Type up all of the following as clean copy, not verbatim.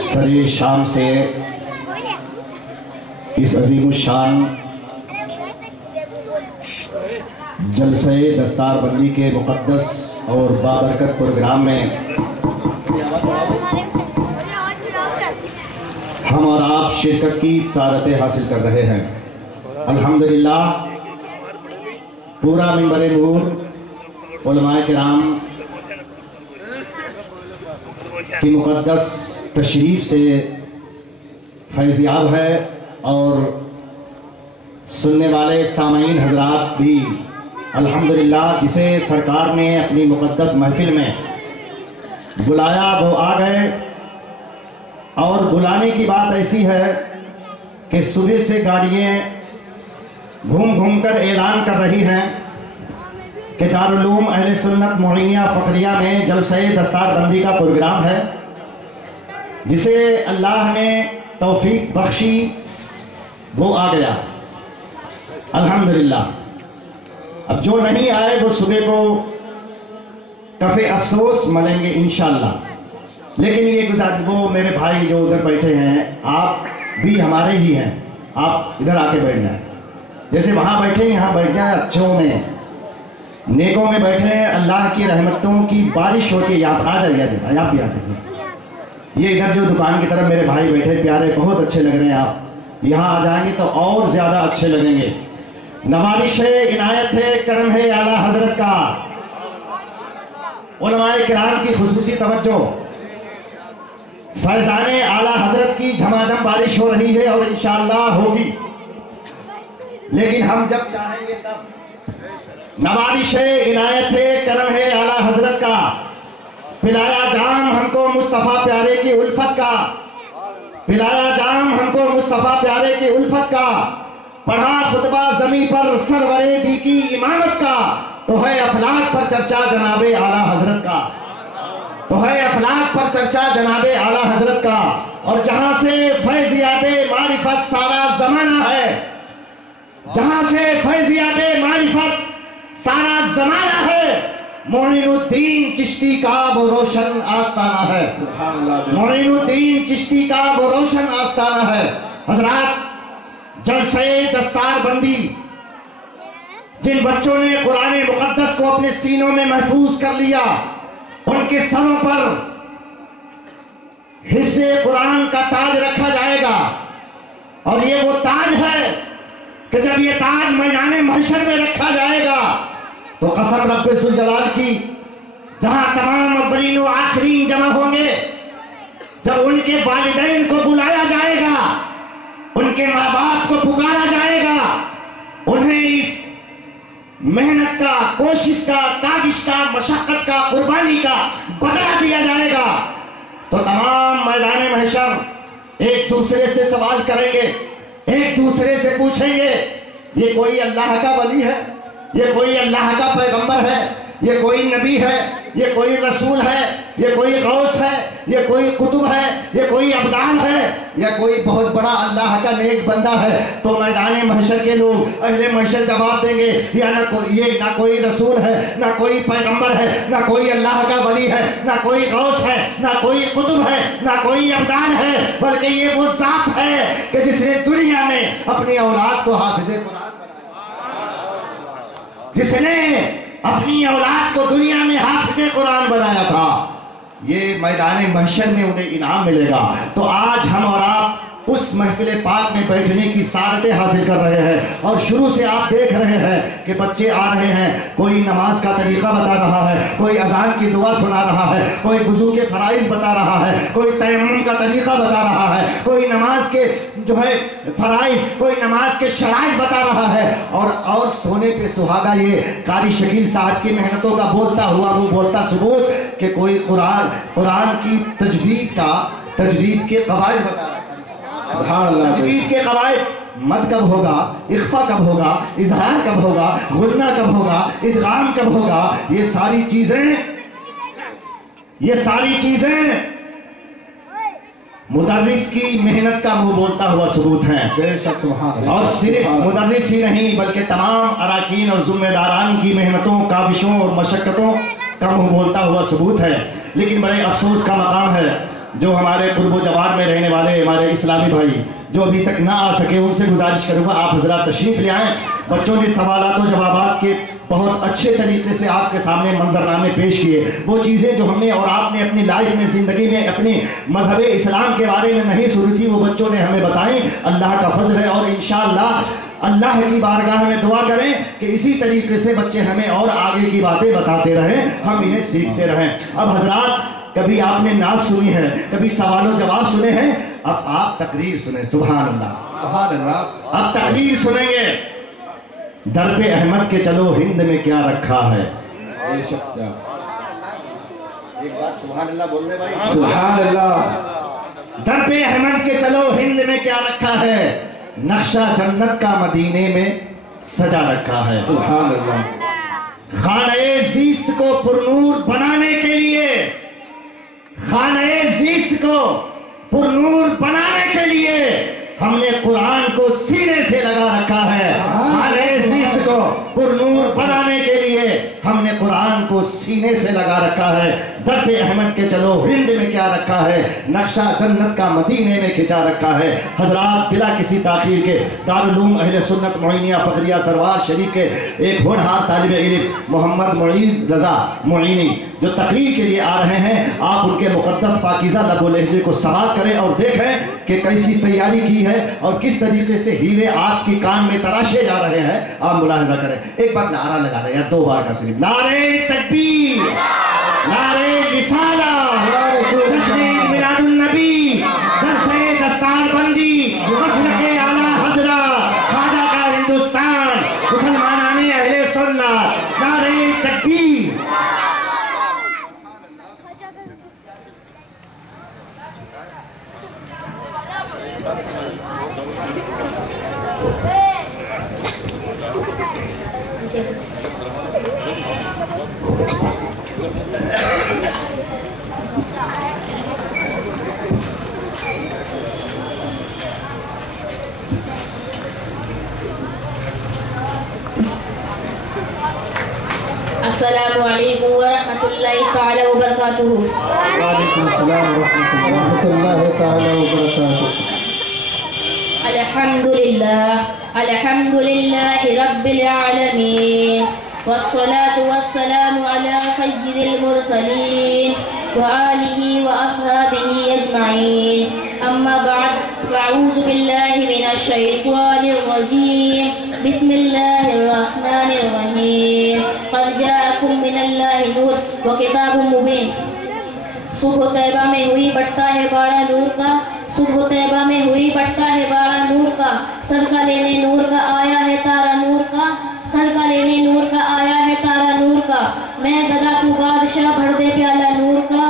سر شام سے اس عظیم الشان جلسہ دستار بندی کے مقدس اور بابرکت پروگرام میں ہم اور آپ شرکت کی سعادت حاصل کر رہے ہیں۔ الحمدللہ پورا منبر نور علماء کرام کی مقدس تشریف سے فیضیاب ہے اور سننے والے سامعین حضرات بھی الحمدللہ جسے سرکار نے اپنی مقدس محفل میں بلایا وہ آ گئے، اور بلانے کی بات ایسی ہے کہ صبح سے گاڑیاں گھوم گھوم کر اعلان کر رہی ہیں کہ دارالعلوم اہل سنت معینیہ فخریہ میں جلسہ دستار بندی کا پروگرام ہے، جسے اللہ نے توفیق بخشی وہ آ گیا الحمدللہ۔ اب جو نہیں آئے وہ صبح کو کفِ افسوس ملیں گے انشاءاللہ، لیکن یہ وہ میرے بھائی جو ادھر بیٹھے ہیں آپ بھی ہمارے ہی ہیں، آپ ادھر آ کے بیٹھ جائیں، جیسے وہاں بیٹھے یہاں بیٹھ جائیں، اچھوں میں نیکوں میں بیٹھے ہیں، اللہ کی رحمتوں کی بارش ہوتی ہے۔ یہاں آ جائیے آپ بھی آ جائیے، یہ ادھر جو دکان کی طرف میرے بھائی بیٹھے پیارے بہت اچھے لگ رہے ہیں، آپ یہاں آ جائیں گے تو اور زیادہ اچھے لگیں گے۔ نوازش ہے، عنایت ہے، کرم ہے اعلیٰ حضرت کا، علماء کرام کی خصوصی توجہ، فیضان اعلیٰ حضرت کی جھماجھم بارش ہو رہی ہے اور انشاءاللہ ہوگی، لیکن ہم جب چاہیں گے تب۔ نوازش ہے، عنایت ہے، کرم ہے اعلیٰ حضرت کا، پلایا جام ہم کو مصطفیٰ پیارے کی الفت کا، پلایا جام ہم کو مصطفیٰ پیارے کی الفت کا، پڑھا خطبہ زمیں پر سرور دی کی امامت کا، تو ہے افلاک پر چرچا جناب اعلیٰ حضرت کا، تو ہے افلاک پر چرچا جناب اعلیٰ حضرت کا، اور جہاں سے فیضیاب معرفت سارا زمانہ ہے، جہاں سے فیضیاب معرفت سارا زمانہ ہے، معین الدین چشتی کا وہ روشن آستانہ ہے، معین الدین چشتی کا وہ روشن آستانہ ہے۔ حضرات، جلسہ دستار بندی جن بچوں نے قرآن مقدس کو اپنے سینوں میں محفوظ کر لیا، ان کے سروں پر حفظ قرآن کا تاج رکھا جائے گا، اور یہ وہ تاج ہے کہ جب یہ تاج میدان محشر میں رکھا جائے گا تو قسم رب ذوالجلال کی، جہاں تمام اولین و آخرین جمع ہوں گے، جب ان کے والدین کو بلایا جائے گا، ان کے ماں باپ کو پکارا جائے گا، انہیں اس محنت کا، کوشش کا، کاوش کا، مشقت کا، قربانی کا بدلہ دیا جائے گا، تو تمام میدان محشر ایک دوسرے سے سوال کریں گے، ایک دوسرے سے پوچھیں گے، یہ کوئی اللہ کا ولی ہے، یہ کوئی اللہ کا پیغمبر ہے، یہ کوئی نبی ہے، یہ کوئی رسول ہے، یہ کوئی غوث ہے، یہ کوئی قطب ہے، یہ کوئی ابدال ہے، یا کوئی بہت بڑا اللہ کا نیک بندہ ہے؟ تو میدان محشر کے لوگ، اہل محشر جواب دیں گے، یا یہ نہ کوئی رسول ہے، نہ کوئی پیغمبر ہے، نہ کوئی اللہ کا ولی ہے، نہ کوئی غوث ہے، نہ کوئی قطب ہے، نہ کوئی ابدال ہے، بلکہ یہ وہ ذات ہے کہ جس نے دنیا میں اپنی اولاد کو حافظ قرآن بنایا، جس نے اپنی اولاد کو دنیا میں حافظ قرآن بنایا تھا، یہ میدان محشر میں انہیں انعام ملے گا۔ تو آج ہم اور آپ اس محفل پاک میں بیٹھنے کی سعادتیں حاصل کر رہے ہیں، اور شروع سے آپ دیکھ رہے ہیں کہ بچے آ رہے ہیں، کوئی نماز کا طریقہ بتا رہا ہے، کوئی اذان کی دعا سنا رہا ہے، کوئی وضو کے فرائض بتا رہا ہے، کوئی تیمم کا طریقہ بتا رہا ہے، کوئی نماز کے جو ہے فرائض، کوئی نماز کے شرائط بتا رہا ہے، اور سونے پہ سہاگا یہ قاری شکیل صاحب کی محنتوں کا بولتا ہوا وہ بولتا ثبوت کہ کوئی قرآن کی تجوید کے قواعد بتا رہا ہے۔ تجوید کے قواعد، مد کب ہوگا، اخفا کب ہوگا، اظہار کب ہوگا، غنہ کب ہوگا، ادغام کب ہوگا، یہ ساری چیزیں مدرس کی محنت کا منہ بولتا ہوا ثبوت ہیں۔ اور صرف مدرس ہی نہیں بلکہ تمام اراکین اور ذمہ داران کی محنتوں، کاوشوں اور مشقتوں کا منہ بولتا ہوا ثبوت ہے۔ لیکن بڑے افسوس کا مقام ہے जो हमारे कुर्ब जवार में रहने वाले हमारे इस्लामी भाई जो अभी तक ना आ सके, उनसे गुजारिश करूँगा आप हजरात तशरीफ़ ले आएँ। बच्चों ने सवालात और जवाबात के बहुत अच्छे तरीके से आपके सामने मंजरनामे पेश किए। वो चीज़ें जो हमने और आपने अपनी लाइफ में, ज़िंदगी में अपने मज़हब इस्लाम के बारे में नहीं सुनी थी, वो बच्चों ने हमें बताई। अल्लाह का फजल है और इंशाअल्लाह अल्लाह की बारगाह में दुआ करें कि इसी तरीके से बच्चे हमें और आगे की बातें बताते रहें, हम इन्हें सीखते रहें। अब हजरात, कभी आपने नाज सुनी है, कभी सवालों जवाब सुने हैं, अब आप तकरीर सुने। सुभान अल्लाह, सुभान अल्लाह। अब तकरीर सुनेंगे। दर पे अहमद के चलो हिंद में क्या रखा है। एक बात सुभान अल्लाह बोल रहे भाई, सुभान अल्लाह। दर पे अहमद के चलो हिंद में क्या रखा है, नक्शा जन्नत का मदीने में सजा रखा है। सुभान अल्लाह। खाने ज़ीस्त को पुरनूर बनाने के लिए, खाने ज़ीस्त को पुरनूर बनाने के लिए हमने कुरान को सीने से लगा रखा है। खाने ज़ीस्त को पुरनूर बनाने के लिए हमने कुरान को सीने से लगा रखा है। दर पे अहमद के चलो हिंद में क्या रखा है, नक्शा जन्नत का मदीने में खिंचा रखा है। हजरात, बिला किसी ताखीर के दारुल उलूम अहले सुन्नत मोइनिया फखरिया सरवार शरीफ के एक होनहार तालिब इल्म मोहम्मद मुईज़ रज़ा मोइनी जो तकरीर के लिए आ रहे हैं, आप उनके मुक़द्दस पाकीज़ा लबो लहजे को समाअत करें और देखें कि कैसी तैयारी की है और किस तरीके से हीरे आपकी कान में तराशे जा रहे हैं। आप मुलाहिज़ा करें। एक बार नारा लगा रहे हैं, 2 बार का सिर्फ, नारे तकबीर, नारे रिसाला, जश्न मिलादुन नबी, दरसे दस्तारबंदी, मसलके आला हज़रा, ख्वाजा का हिंदुस्तान, मुसलमानाने अहले सुन्नत, नारे तकबीर। अस्सलामु अलैकुम व रहमतुल्लाहि तआला व बरकातुहू। वालेकुम अस्सलाम व रहमतुल्लाहि तआला व बरकातुहू। अल्हम्दुलिल्लाहि रब्बिल आलमीन वस्सलातु वस्सलामु अला सय्यिदिल मुरसलीन व आलिहि व अस्हाबिहि अजमईन। अम्मा बाद, अऊज़ु बिल्लाहि मिनश शैतानिर रजीम। बिस्मिल्लाहिर रहमानिर रहीम। क़द जाअकुम मिनल्लाहि नूर व किताबुम मुबीन। सुबह तैबा में हुई बढ़ता है बाड़ा नूर का, सुबह तैबा में हुई बढ़ता है बाड़ा नूर का, सदका लेने नूर का आया है तारा नूर का, सदका लेने नूर का आया है तारा नूर का। मैं गदा तू बादशाह भर दे प्याला नूर का,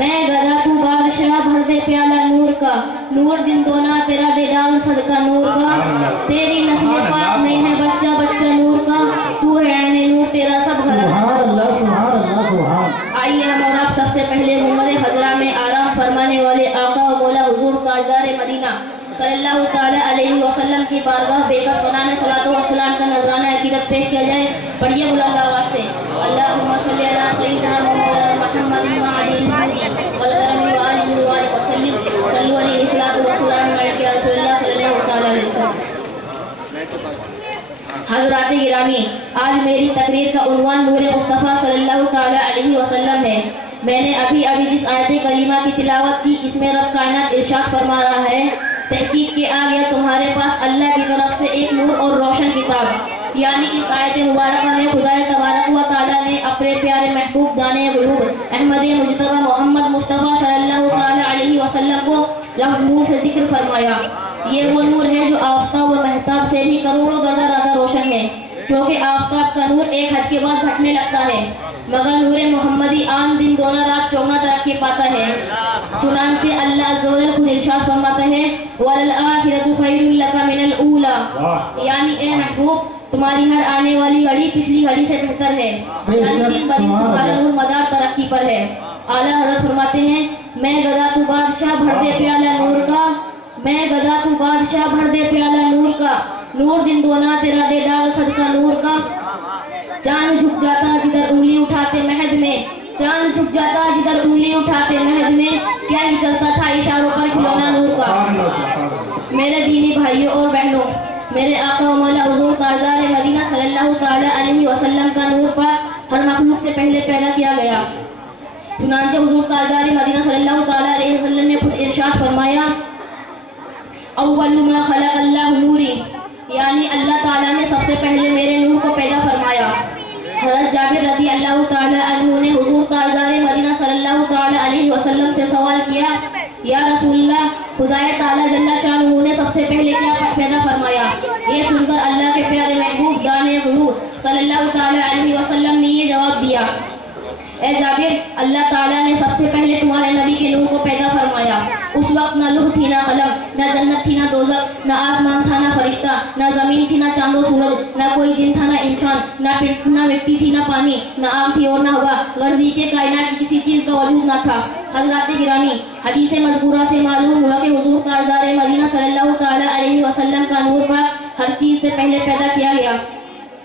मैं गदा तू बादशाह भर दे प्याला नूर का। नूर दिन दोना तेरा दे डाल सदका नूर का, तेरी नस्ल पाक में है बच्चा बच्चा नूर का, तू है ऐने नूर तेरा सब घर। आइए हम और आप सबसे पहले मोहम्मद हजरा में आराम फरमाने वाले आका व मौला हुजूर ताजदार मदीना सल्लल्लाहु ताला अलैहि वसल्लम की बारगाह बेकस बनाने सलातो व सलाम का नजराना हकीकत पेश किया जाए। पढ़िए बुलंद आवाज से, अल्लाहुम्मा सल्ली अला सय्यिदिना मुहम्मद व आलिहि व आलिहि व सल्लिम सल्लु अलैहि सल्लल्लाहु अलैहि या रसूलुल्लाह सल्लल्लाहु ताला अलैहि वसल्लम। हज़रात गिरामी, आज मेरी तकरीर का उन्वान नूर मुस्तफ़ा सल्लल्लाहु ताला अलैहि वसल्लम है। मैंने अभी अभी जिस आयत करीमा की तिलावत की, इसमें रब कायनात इरशाद फरमा रहा है, तहकीक के आ गया तुम्हारे पास अल्लाह की तरफ से एक नूर और रोशन किताब। यानी इस आयत मुबारक में खुदाए तबारक व तआला ने अपने प्यारे महबूब दाने गुरूब अहमद मुज्तबा मोहम्मद मुस्तफ़ा सल्लल्लाहु ताला अलैहि वसल्लम को लफ्ज़ नूर से जिक्र फरमाया। ये वो नूर है जो आफ़ताब व महताब से भी करोड़ों दर्जा ज़्यादा रोशन है, क्योंकि आफ़ताब का नूर एक हद के बाद घटने लगता है, मगर नूर मोहम्मदी आन दिन दोना रात चौगना तरक्की पाता है। चुनांचे अल्लाह अज़्ज़ा व जल खुद इरशाद फरमाता है, वलल आखिरतु खैरुल लका मिनल ऊला, यानी ए महबूब तुम्हारी हर आने वाली घड़ी पिछली घड़ी से बेहतर है। दिन बदी तुम्हारा नूर मदार तरक्की पर है। आला हज़रत फरमाते हैं, मैं गदा तू बादशाह भर दे प्याला नूर का, मैं गदा तू बादशाह भर दे प्याला नूर का, नूर जिंदोना तेरा दे डाल सदका नूर का। चांद झुक जाता जिधर उंगली उठाते महद में, चांद झुक जाता जिधर उंगली उठाते महद में, क्या ही चलता इशारों पर खिलौना नूर का। मेरे दीनी भाइयों और बहनों, मेरे आका व मौला हुजूर ताजदार मदीना सल्लल्लाहु ताला अलैहि वसल्लम का नूर पर हर मखलूक से पहले पैदा किया गया। चुनांचे हुजूर ताजदार मदीना सल्लल्लाहु ताला अलैहि वसल्लम ने खुद इरशाद फरमाया, अव्वलु मा खलक़ल्लाहु नूरी, यानी अल्लाह ताला ने सबसे पहले मेरे नूर को पैदा फरमाया। हज़रत जाबिर रज़ी अल्लाह ताला अन्हु ने हुजूर ताजदार मदीना सल्लल्लाहु ताला अलैहि वसल्लम से सवाल किया, या रसूलल्लाह, खुदाए ताला जल्ला शानुहु ने सबसे पहले क्या पैदा फरमाया? ये सुनकर अल्लाह के प्यारे महबूब दाने ग़ुयूब सल्लल्लाहु ताला अलैहि वसल्लम ने ये जवाब दिया, ए जाबिर, अल्लाह ताला ने सबसे पहले तुम्हारे नबी के नूर को पैदा फरमाया। उस वक्त ना लौह थी, ना कलम, ना जन्नत थी, ना दोज़ख, ना आसमान था, ना फरिश्ता, ना ज़मीन थी, ना चांदो सूरज, ना कोई जिन था, ना इंसान, ना मिट्टी थी, ना पानी, ना आग थी और ना हवा। गर्जी के कायनात की किसी चीज़ का वजूद ना था। हज़रात गिरामी, हदीस मज़कूरा से मालूम हुआ कि हुजूर ताजदार मदीना सल्लल्लाहु ताला अलैहि वसल्लम का नूर पर हर चीज़ से पहले पैदा किया गया।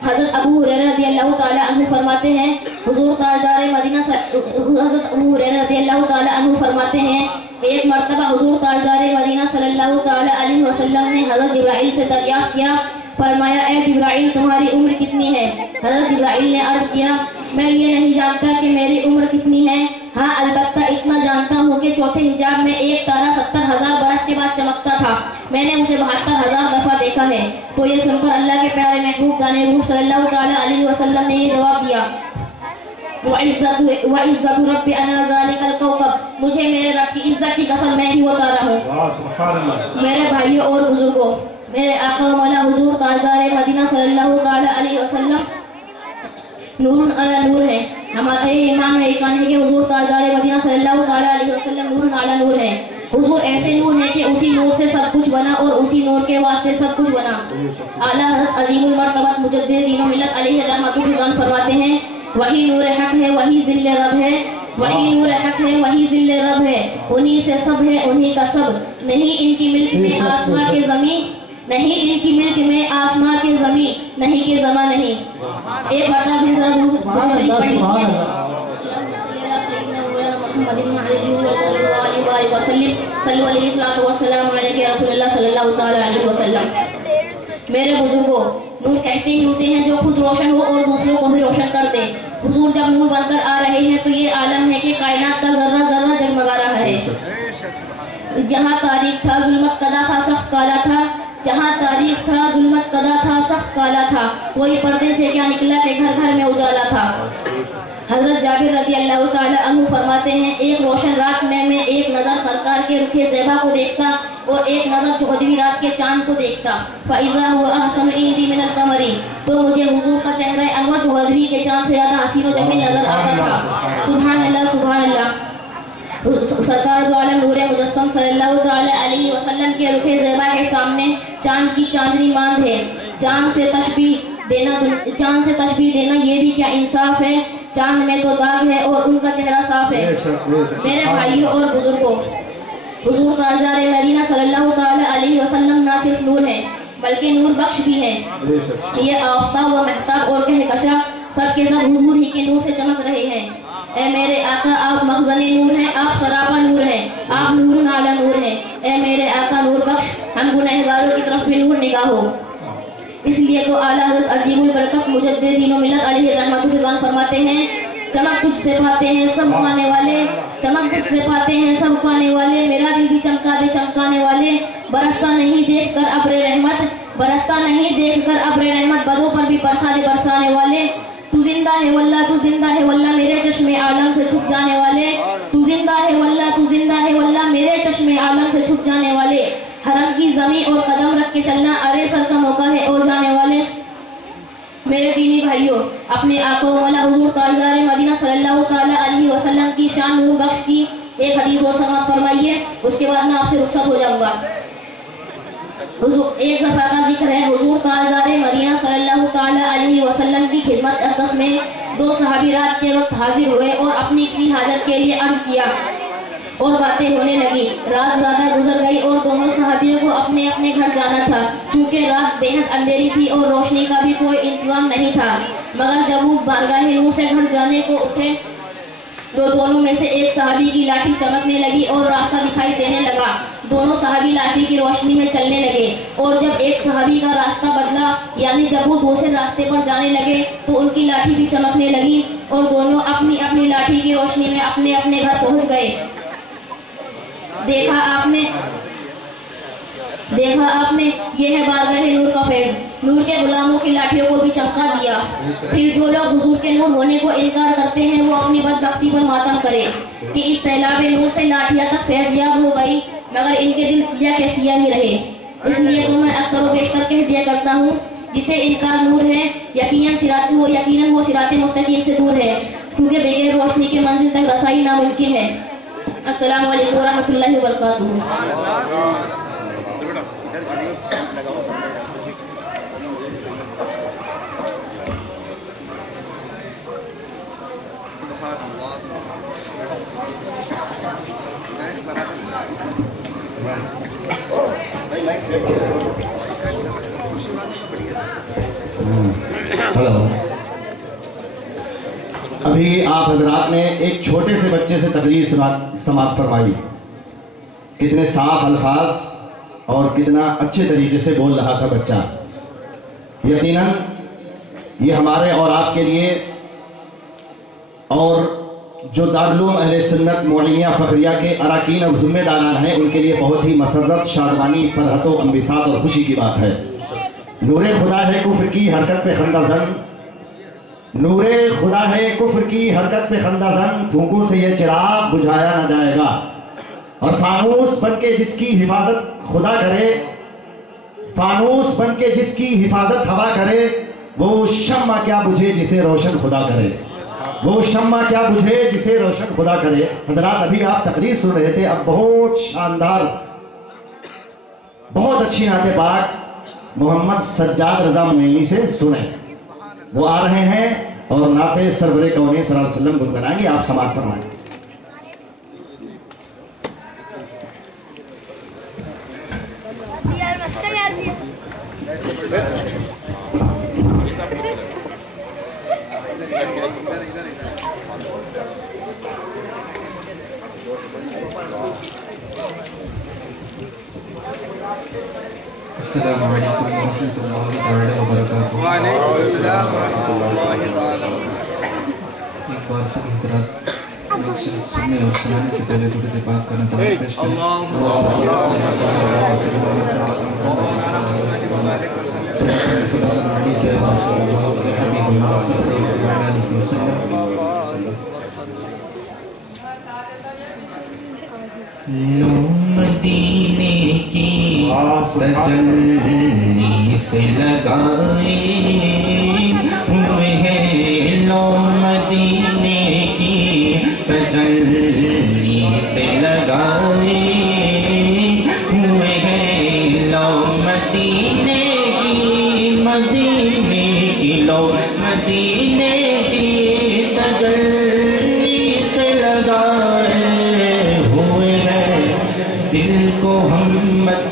हज़रत अबू हुरैरा रज़ी अल्लाह ताला अन्हु फरमाते हैं, हुजूर ताजदार मदीना हज़रत अबू हुरैरा रज़ी अल्लाह ताला अन्हु फरमाते हैं, एक मर्तबा हुजूर ताजदार मदीना सल्लल्लाहु ताला अलैहि वसल्लम ने हज़रत जिब्राइल से दरियाफ्त किया, फरमाया, ए जिब्राइल, तुम्हारी उम्र कितनी है? हज़रत जिब्राइल ने अर्ज़ किया, मैं ये नहीं जानता कि मेरी उम्र कितनी है, हाँ अलबत्ता इतना जानता हूँ कि चौथे हिजाब में एक तारा 70,000 बरस के बाद चमकता था। मैंने उसे 72,000 दफ़ा देखा है। तो ये सुनकर अल्लाह के प्यारे महबूब दाने ग़ुयूब सल्लल्लाहु ताला अलैहि वसल्लम ने ये जवाब दिया, वइज़्ज़तु रब्बि अना ज़ालिकल कौकब, मुझे मेरे रब की इज्जत की कसम, मैं ही वो तारा हूँ। मेरे भाइयों और बुजुर्गों, मेरे आका व मौला हुजूर ताजदार मदीना सल्लल्लाहु ताला अलैहि वसल्लम नूरुन अला नूर है। हमारे इमाम है कि हुजूर ताजदार मदीना सल्लल्लाहु ताला अलैहि वसल्लम नूरुन अला नूर है। हुजूर ऐसे नूर हैं कि उसी नूर से सब कुछ बना और उसी नूर के वास्ते सब कुछ बना। आला हज़रत अज़ीमुल मर्तबत मुजद्दिद दीन व मिल्लत अलैहि रहमतुल फिज़ान फरमाते हैं, वही नूर हक है, वही ज़िल्ले रब है, वही नूर हक है, वही ज़िल्ले रब है, उन्हीं से सब है, उन्हीं का सब, नहीं इनकी मिल्क में आसमां के ज़मीन, नहीं इनकी मिल्क में आसमां के ज़मीन, नहीं के ज़मा नहीं। एक बता फिर जरा दूसरी पढ़ लीजिए, मेरे बुजुर्गों, नूर कहते ही उसे हैं जो खुद रोशन हो और दूसरों को भी रोशन कर दे। हुजूर जब नूर बनकर आ रहे हैं तो ये आलम है कि कायनात का जर्रा जर्रा जगमगा रहा है। जहाँ तारीख था जुल्मत कदा था सख्त काला था, जहाँ तारीख था जुल्मत कदा था सख्त काला था, कोई पर्दे से क्या निकला कि घर घर में उजाला था। हज़रत जाबिर रज़ी अल्लाह ताला अन्हु फरमाते हैं, एक रोशन रात में मैं एक नज़र सरकार के रुखे ज़ेबा को देखता और एक नज़र चौदहवीं रात के चांद को देखता। फ़इज़ा हुआ अहसन इंदी मिनल कमरी, तो मुझे हुजूर का चेहरा अनवर चौदहवीं के चांद से ज़्यादा हसीन व जमील नज़र आता था। सुभान अल्लाह, सुभान अल्लाह। सरकार दो आलम नूर मुजस्सम सल्लल्लाहु ताला अलैहि वसल्लम के रुखे ज़ेबा के सामने चांद की चांदनी मांद है। चांद से तशबीह देना ये भी क्या इंसाफ है? चांद में तो दाग है और उनका चेहरा साफ है। मेरे भाइयों और बुजुर्गों, हुजूर ताजदार मदीना सल्लल्लाहु ताला अलैहि वसल्लम ना सिर्फ नूर है बल्कि नूर बख्श भी है। ये आफ्ताब व महताब और कहकशा सब के सब हुजूर ही के नूर से चमक रहे हैं। ए मेरे आका, आप मखज़ने नूर हैं, आप सरापा नूर हैं, आप नूरुन आला नूर हैं। ए मेरे आका नूर बख्श, हम गुनहगारों की तरफ भी नूर निगाह हो। इसलिए तो आला हज़रत अज़ीमुल बरकत मुजद्दिद दीन व मिल्लत अलैहि रहमतुल फिज़ान फरमाते हैं, चमक तुझसे पाते हैं सब पाने वाले, चमक तुझसे पाते हैं सब पाने वाले, मेरा दिल भी चमका दे चमकाने वाले। बरसता नहीं देख कर अब्र रहमत, बरसता नहीं देख कर अब्र रहमत, बदों पर भी बरसा दे बरसाने वाले। तू जिंदा है वल्ला, तू जिंदा है वल्ला, मेरे चश्मे आलम से छुप जाने वाले। तू जिंदा है वल्ला, तू जिंदा है वल्ला, मेरे चश्मे आलम से छुप जाने वाले। हरम की ज़मीं और कदम रख के चलना, अरे सर का मौका है और जाने वाले। मेरे दीनी भाइयों, अपने आका मौला हुजूर ताजदार मदीना सल्लल्लाहु ताला अलैहि वसल्लम की शान नूर बख्श की एक हदीस और समाअत फरमाइए, उसके बाद मैं आपसे रुखसत हो जाऊंगा। एक दफ़ा का जिक्र है, हुजूर ताजदार मदीना सल्लल्लाहु ताला अलैहि वसल्लम की खिदमत अक़दस में दो सहाबी रात के वक्त हाजिर हुए और अपनी किसी हाजत के लिए अर्ज़ किया और बातें होने लगी। रात ज़्यादा गुजर गई और दोनों सहाबियों को अपने अपने घर जाना था। चूँकि रात बेहद अंधेरी थी और रोशनी का भी कोई इंतजाम नहीं था, मगर जब वो बारगाह नूर से घर जाने को उठे तो दोनों में से एक सहाबी की लाठी चमकने लगी और रास्ता दिखाई देने लगा। दोनों सहाबी लाठी की रोशनी में चलने लगे और जब एक सहाबी का रास्ता बदला, यानी जब वो दूसरे रास्ते पर जाने लगे, तो उनकी लाठी भी चमकने लगी और दोनों अपनी अपनी लाठी की रोशनी में अपने अपने घर पहुंच गए। देखा आपने ये है बारगाह नूर का फैज़। नूर के गुलामों की लाठियों को भी चमका दिया। फिर जो लोग हुजूर के नूर होने को इनकार करते हैं, वो अपनी बदबख्ती पर मातम करे कि इस सैलाब नूर से लाठियाँ तक फैज़याब हो गई, मगर इनके दिल सिया के सिया ही रहे। इसलिए तो मैं अक्सर व बेशतर कह दिया करता हूँ, जिसे इनकार नूर है, यकीनन वो सिराते मुस्तकीम से दूर है, क्योंकि बगैर रोशनी के मंजिल तक रसाई नामुमकिन है। अस्सलामु अलैकुम व रहमतुल्लाहि व बरकातुहू। हेलो, अभी आप हजरात ने एक छोटे से बच्चे से तकरीर समाअत फरमाई। कितने साफ अल्फाज और कितना अच्छे तरीके से बोल रहा था बच्चा। यकीनन ये हमारे और आपके लिए और जो दारुल अहले सुन्नत मोइनिया फ़खरिया के अराकीन और ज़िम्मेदारान हैं, उनके लिए बहुत ही मसरत, शादमानी, फरहत और अंबिसात और खुशी की बात है। नूरे खुदा है कुफ्र की हरकत पे खंदाज़न, नूरे खुदा है कुफ्र की हरकत पे खंदाज़न, फूंकों से ये चिराग बुझाया ना जाएगा। और फानूस बन के जिसकी हिफाजत खुदा करे, फानूस बन के जिसकी हिफाजत हवा करे, वो शम्मा क्या बुझे जिसे रोशन खुदा करे, वो शम्मा क्या बुझे जिसे रोशन खुदा करे। हजरात, अभी आप तकरीर सुन रहे थे, अब बहुत शानदार, बहुत अच्छी नाते पाक मोहम्मद सज्जाद रजा मोइनी से सुने। वो आ रहे हैं और नाते सरवरे कौने सल्लल्लाहु अलैहि वसल्लम गुनगुनाएंगे। आप समाअत फरमाएं। अस्सलामु अलैकुम वरहमतुल्लाहि ताला वबरकातुहू। वालेकुम अस्सलाम वरहमतुल्लाहि ताला वबरकातुहू। एक बार सब हज़रात सुनने और सुनाने से पहले थोड़ी देर बात करना चाहते हैं। लो मदीने की तजल्ली से लगाए हुए हैं, लो मदीने की तजल्ली से लगाए हुए हैं, लो मदीने की लो मदीने की तजल्ली से लगाए हुए हैं। दिल को हम मत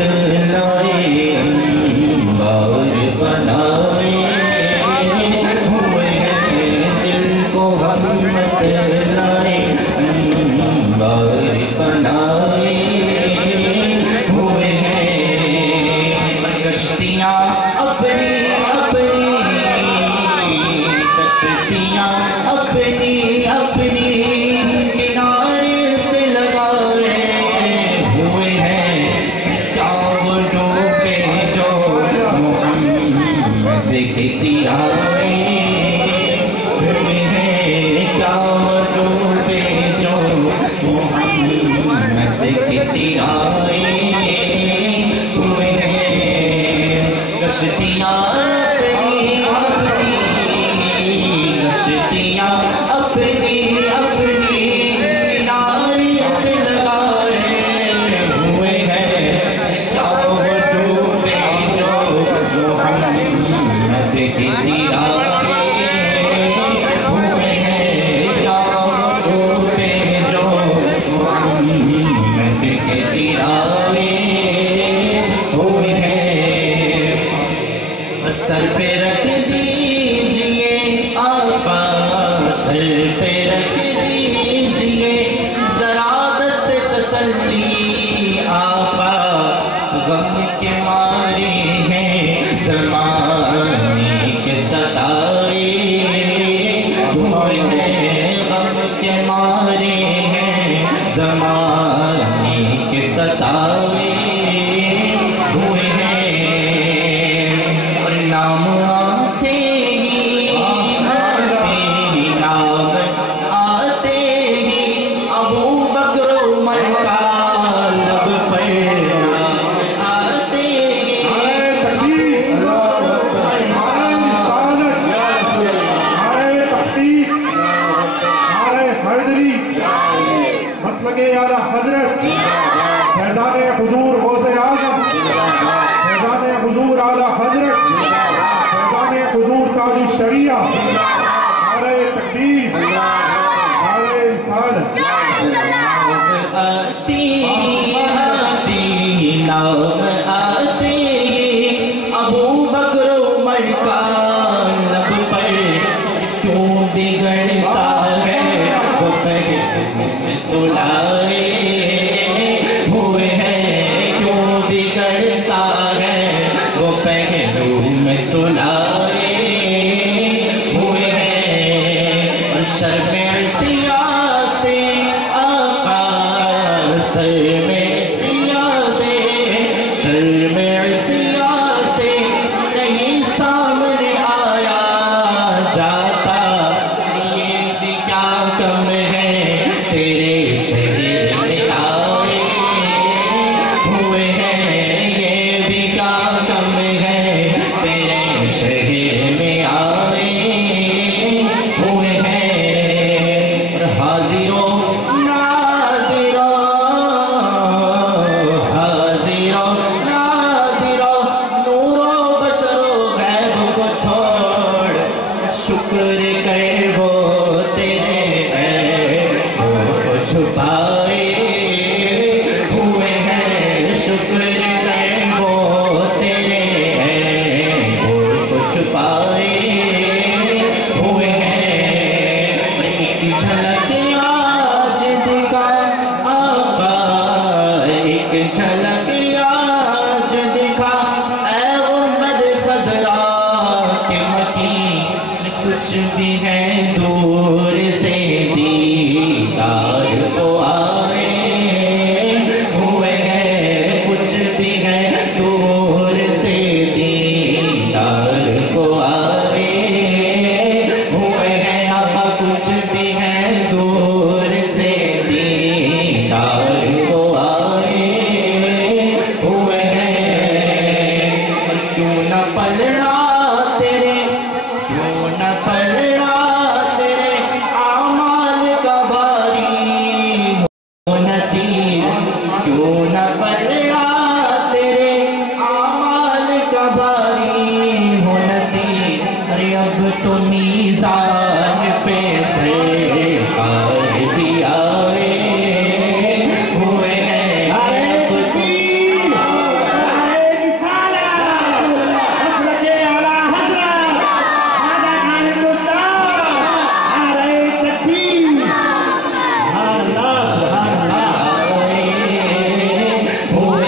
लाए अंबार बनाए हुए हैं, दिल को हम मत लाए अंबार बनाए हुए हैं। कश्तियाँ अपनी अपनी, कश्तियाँ अपनी अपनी किनारे से लगाए हुए हैं। क्या वो डूबे जो मोहम्मद के तिराए हुए हैं, क्या वो डूबे जो मोहम्मद के तिराए हुए हैं। कश्तियाँ अपनी अपनी, कश्तियाँ अपनी अपनी किनारे से लगाए हुए हैं। क्या वो डूबे जो मोहम्मद के तिराए हुए हैं, क्या वो डूबे जो मोहम्मद के तिराए हुए हैं। सर पे रख दीजिए आका, सर पे रख दीजिए बतावे हुए हैं और नाम आते ही नाम आते ही अबू बकर उमर का लब पर आते मसलके आला हजरत फैज़ाने हुजूर गौसे आज़म, फैज़ाने हुजूर आला हजरत, फैज़ाने हुजूर ताजु शरिया, नारे तकबीर, नारे रिसालत। आती आती नाम आते अबू बकर उमर का लब पर क्यों बिगड़ता है वो पहले सुलाए हुए हैं, क्यों बिगड़ता है वो पहलू में सुलाए हुए हैं और शर्म सिया से आका सर में सिया से शर्म सिया से नहीं सामने आया जाता, ये भी क्या कम है तेरे शरीर में आए हुए हैं, ये भी क्या कम है तेरे शरीर में आए हुए हैं और हाजिरों नाजिरों हाजिरों नाजिरों नूरो बशरो गैब को छोड़ शुक्र कर वो तेरे ऐबों को छुपाए हुए हैं, शुक्र कर वो तेरे ऐबों को छुपाए हुए हैं। एक झलक आज दिखा आका, एक झलक आज दिखा ऐ उम्मत खज़रा के मकीन, कुछ भी है दूर से दीदार को आए हुए हैं, कुछ भी है दूर से दीदार को आए हुए हैं, आका कुछ भी है दूर से दीदार को आए हुए हैं और क्यों न पलड़ा तेरे, क्यों न पलड़ा तेरे आमाल का बारी हो नसीब, क्यों न पलड़ा तेरे आमाल का बारी हो नसीब, अरे अब तो मीज़ान पे सरकार भी आए हुए हैं, अब तो हुए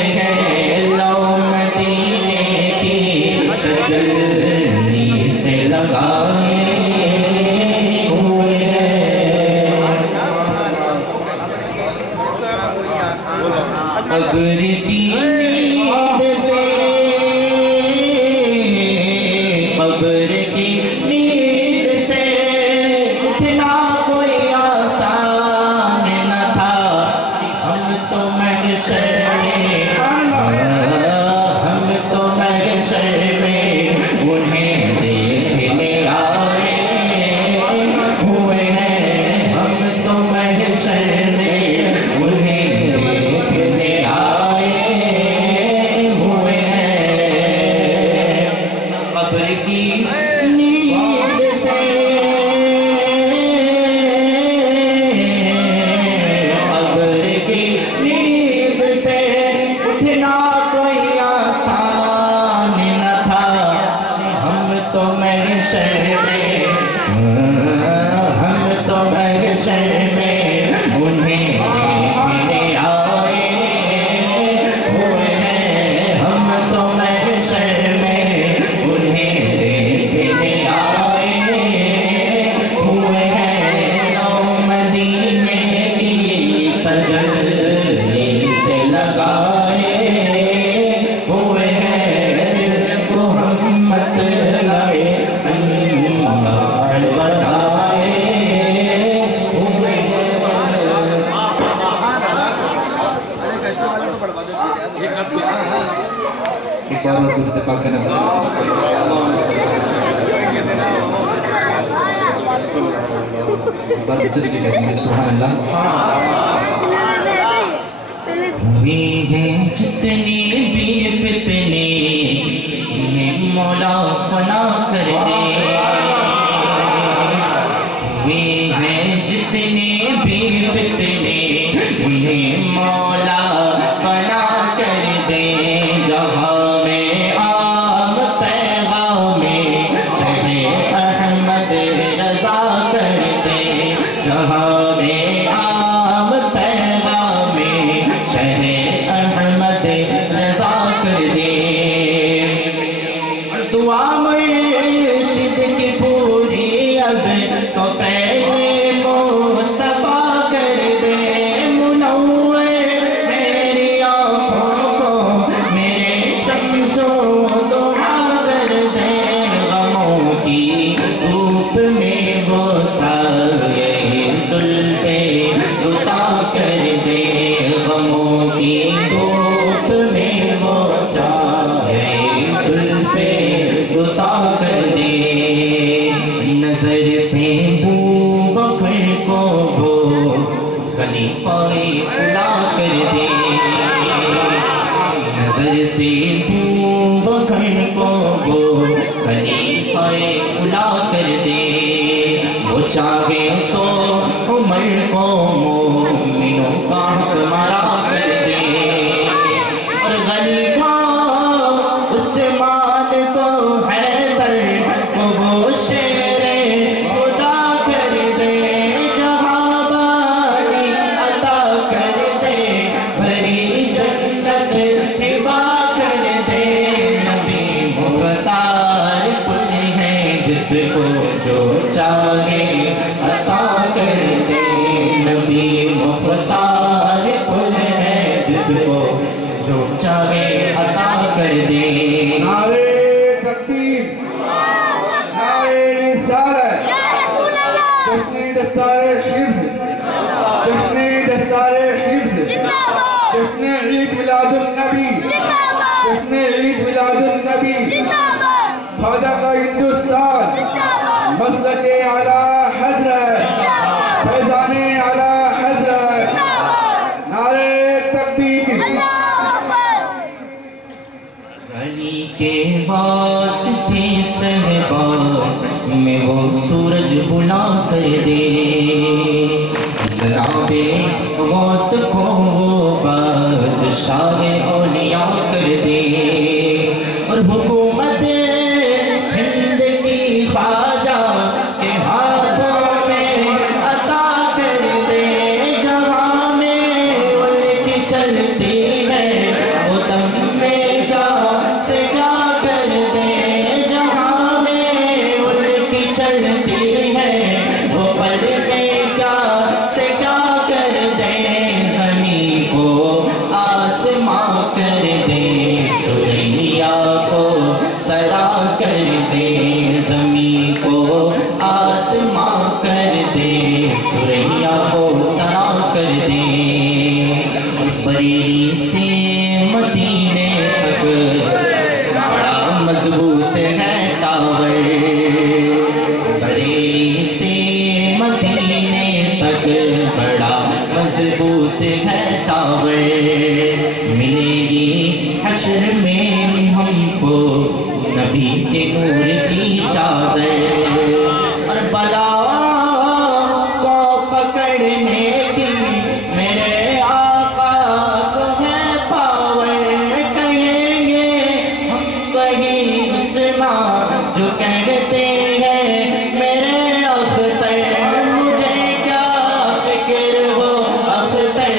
ایک بار اور درود پاک کرنا بات چل کے کہتے ہیں سبحان اللہ ہوئے ہیں جتنی بھی فتنے انہیں مولا فنا کر دے ہوئے ہیں جتنے بھی فتنے انہیں مولا فنا کر دے جہاں میں عام پیغام میں شہ احمد رضا کر دے جہاں میں عام پیغام میں شہ احمد رضا کر دے اور دعا مرشد کی پوری از تو پہلے مصطفیٰ کر دے منور میری آنکھوں کو میرے شمس و دعا کر دے غموں کی دھوپ میں وہ سایہ زلف عطا کر دے غموں کی دھوپ میں وہ سایہ زلف عطا کر دے نظر سے بو بکر کو وہ خلیفہ اعلیٰ کر دے نظر سے بو بکر کو وہ خلیفہ اعلیٰ کر دے وہ چاہے تو عمر کو مومنوں کا حکمراں کر دے اور غلیفہ عثمان کو حیدر کو وہ شیر خدا کر دے جہاں بانی عطا کر دے بھری جنت ہبا کر دے نبی مختار کل ہے جس کو جو چاہے عطا کر دے نبی مختار کل ہے جس کو جو چاہے عطا کر دے نعرے تکبیر نعرے رسالت جشن دستار حفظ جشن دستار حفظ جشن عید میلاد النبی جشن عید میلاد النبی خواجہ کا ہندوستان مسلک اعلیٰ حضرت فیضان اعلیٰ حضرت نعرے تکبیر علی کے واسطے صحبا میں وہ سورج بلا کر دے جناب غوث کو وہ بادشاہ اولیاء کر دے اور حکومت ہند کی خواجہ کے ہاتھوں میں عطا کر دے جہاں میں ان کی چلتی ہے وہ دم میں جا سے جا کر دے جہاں میں ان کی چلتی ہے وہ پل میں جا سے جا کر دے زمین کو آسماں کر دے سریا کو سرا کر دے زمین کو آسماں کر دے سریا کو سرا کر دے بریلی سے مدینے تک بڑا مضبوط ہے ٹاور بریلی سے مدینے تک بڑا مضبوط ہے ٹاور ملے گی حشر میں ہم کو نبی کے نور کی چادر اور بلا کو پکڑنے کی میرے آقا کو ہے پاور کہیں گے ہم وہی عثمان جو کہتے ہیں میرے اختر مجھے کیا فکر ہو اختر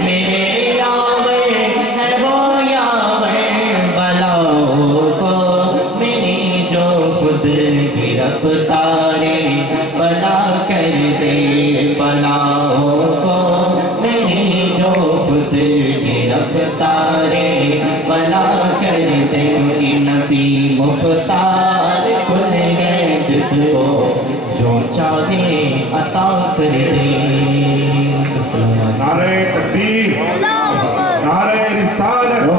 میرے یاور ہے وہ یاور بلاؤ کو میری جو خود گرفتاری بلا کر دے بلاؤ کو میری جو خود گرفتاری بلا کر دے کہ نبی مختار کھل گئے جس کو جو چاہے عطا کر دے نعرہ تکبیر نعرہ رسالت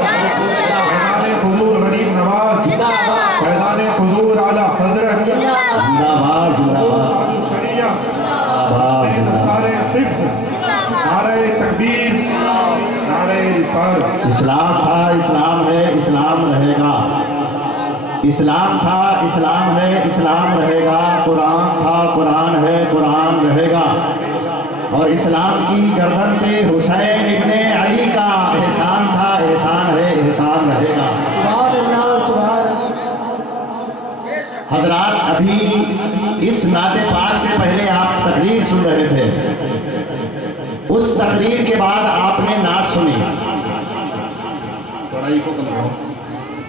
इस्लाम है, इस्लाम रहेगा। इस्लाम था, इस्लाम है, इस्लाम रहेगा। कुरान था, कुरान है, कुरान रहेगा। और इस्लाम की गर्दन पे हुसैन इब्ने अली का एहसान था, एहसान है, एहसान रहेगा। हजरात, अभी इस नाते पाक से पहले आप तकरीर सुन रहे थे। उस तकरीर के बाद आपने नात सुनी,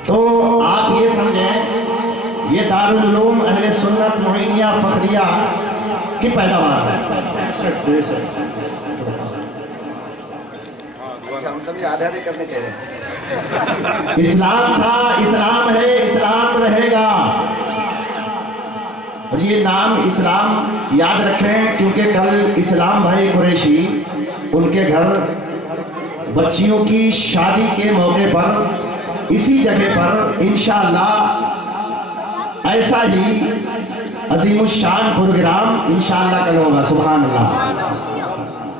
तो आप ये समझें ये दारुल उलूम अहले सुन्नत मोइनिया फखरिया की पैदावार है। इस्लाम था, इस्लाम है, इस्लाम रहेगा। और ये नाम इस्लाम याद रखें, क्योंकि कल इस्लाम भाई कुरैशी उनके घर बच्चियों की शादी के मौके पर इसी जगह पर इंशाअल्लाह ऐसा ही अजीमुश्शान प्रोग्राम इंशाअल्लाह कल होगा। सुभान अल्लाह।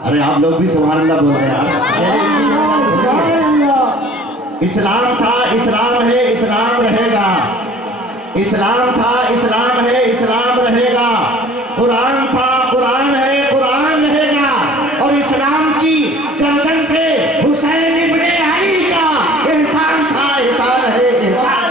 अरे आप लोग भी सुभान अल्लाह बोल रहे हैं। इस्लाम था, इस्लाम है, इस्लाम रहेगा। इस्लाम था, इस्लाम है, इस्लाम रहेगा। कुरान था, कुरान है, कुरान रहेगा। और इस्लाम की गर्दन पे हुसैन इब्ने अली का एहसान था, एहसान है, एहसान।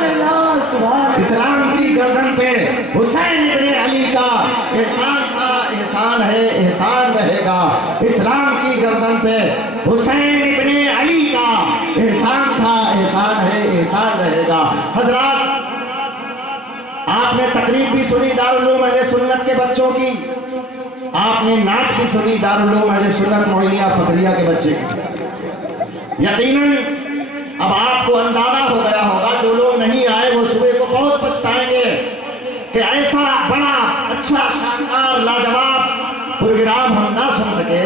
इस्लाम की गर्दन पे हुसैन इब्ने अली का एहसान था, एहसान है, एहसान रहेगा। इस्लाम की गर्दन पे हुसैन इब्ने अली का एहसान था, एहसान है, एहसान रहेगा। हजरात, आपने तकरीर भी सुनी दारुल उलूम अहले सुन्नत के बच्चों की, आपने नात भी सुनी दारुल उलूम अहले सुन्नत मोइनिया फखरिया के बच्चे की। यकीनन अब आपको अंदाजा हो गया होगा, जो लोग नहीं आए वो सुबह को बहुत पछताएंगे कि ऐसा बड़ा अच्छा शानदार लाजवाब प्रोग्राम हम ना सुन सके,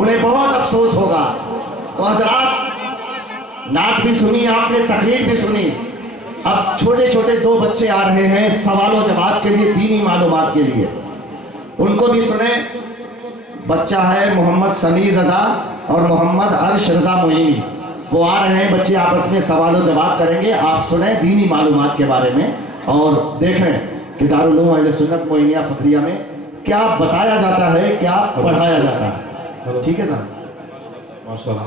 उन्हें बहुत अफसोस होगा। तो हजरात, नात भी सुनी आपने, तकरीर भी सुनी। अब छोटे छोटे दो बच्चे आ रहे हैं सवालों जवाब के लिए, दीनी मालूमात के लिए, उनको भी सुने। बच्चा है मोहम्मद समीर रजा और मोहम्मद अर्श रजा मोइनी, वो आ रहे हैं। बच्चे आपस में सवालों जवाब करेंगे, आप सुने दीनी मालूमात के बारे में और देखें कि दारुल उलूम अहले सुन्नत मोइनिया फखरिया में क्या बताया जाता है, क्या पढ़ाया जाता है। ठीक है सर, माशाअल्लाह।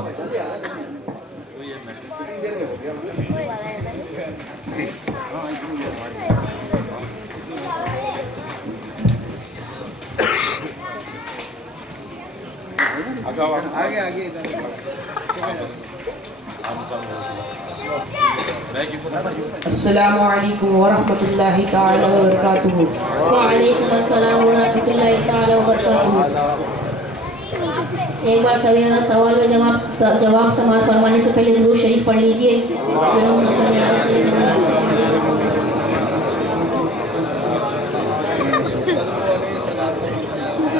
आगे अस्सलामु अलैकुम व रहमतुल्लाहि तआला व बरकातुहू। व अलैकुम अस्सलाम व रहमतुल्लाहि तआला व बरकातुहू। एक बार सभी सवाल का जवाब समाप्त फरमाने से पहले दुरूद शरीफ पढ़ लीजिए।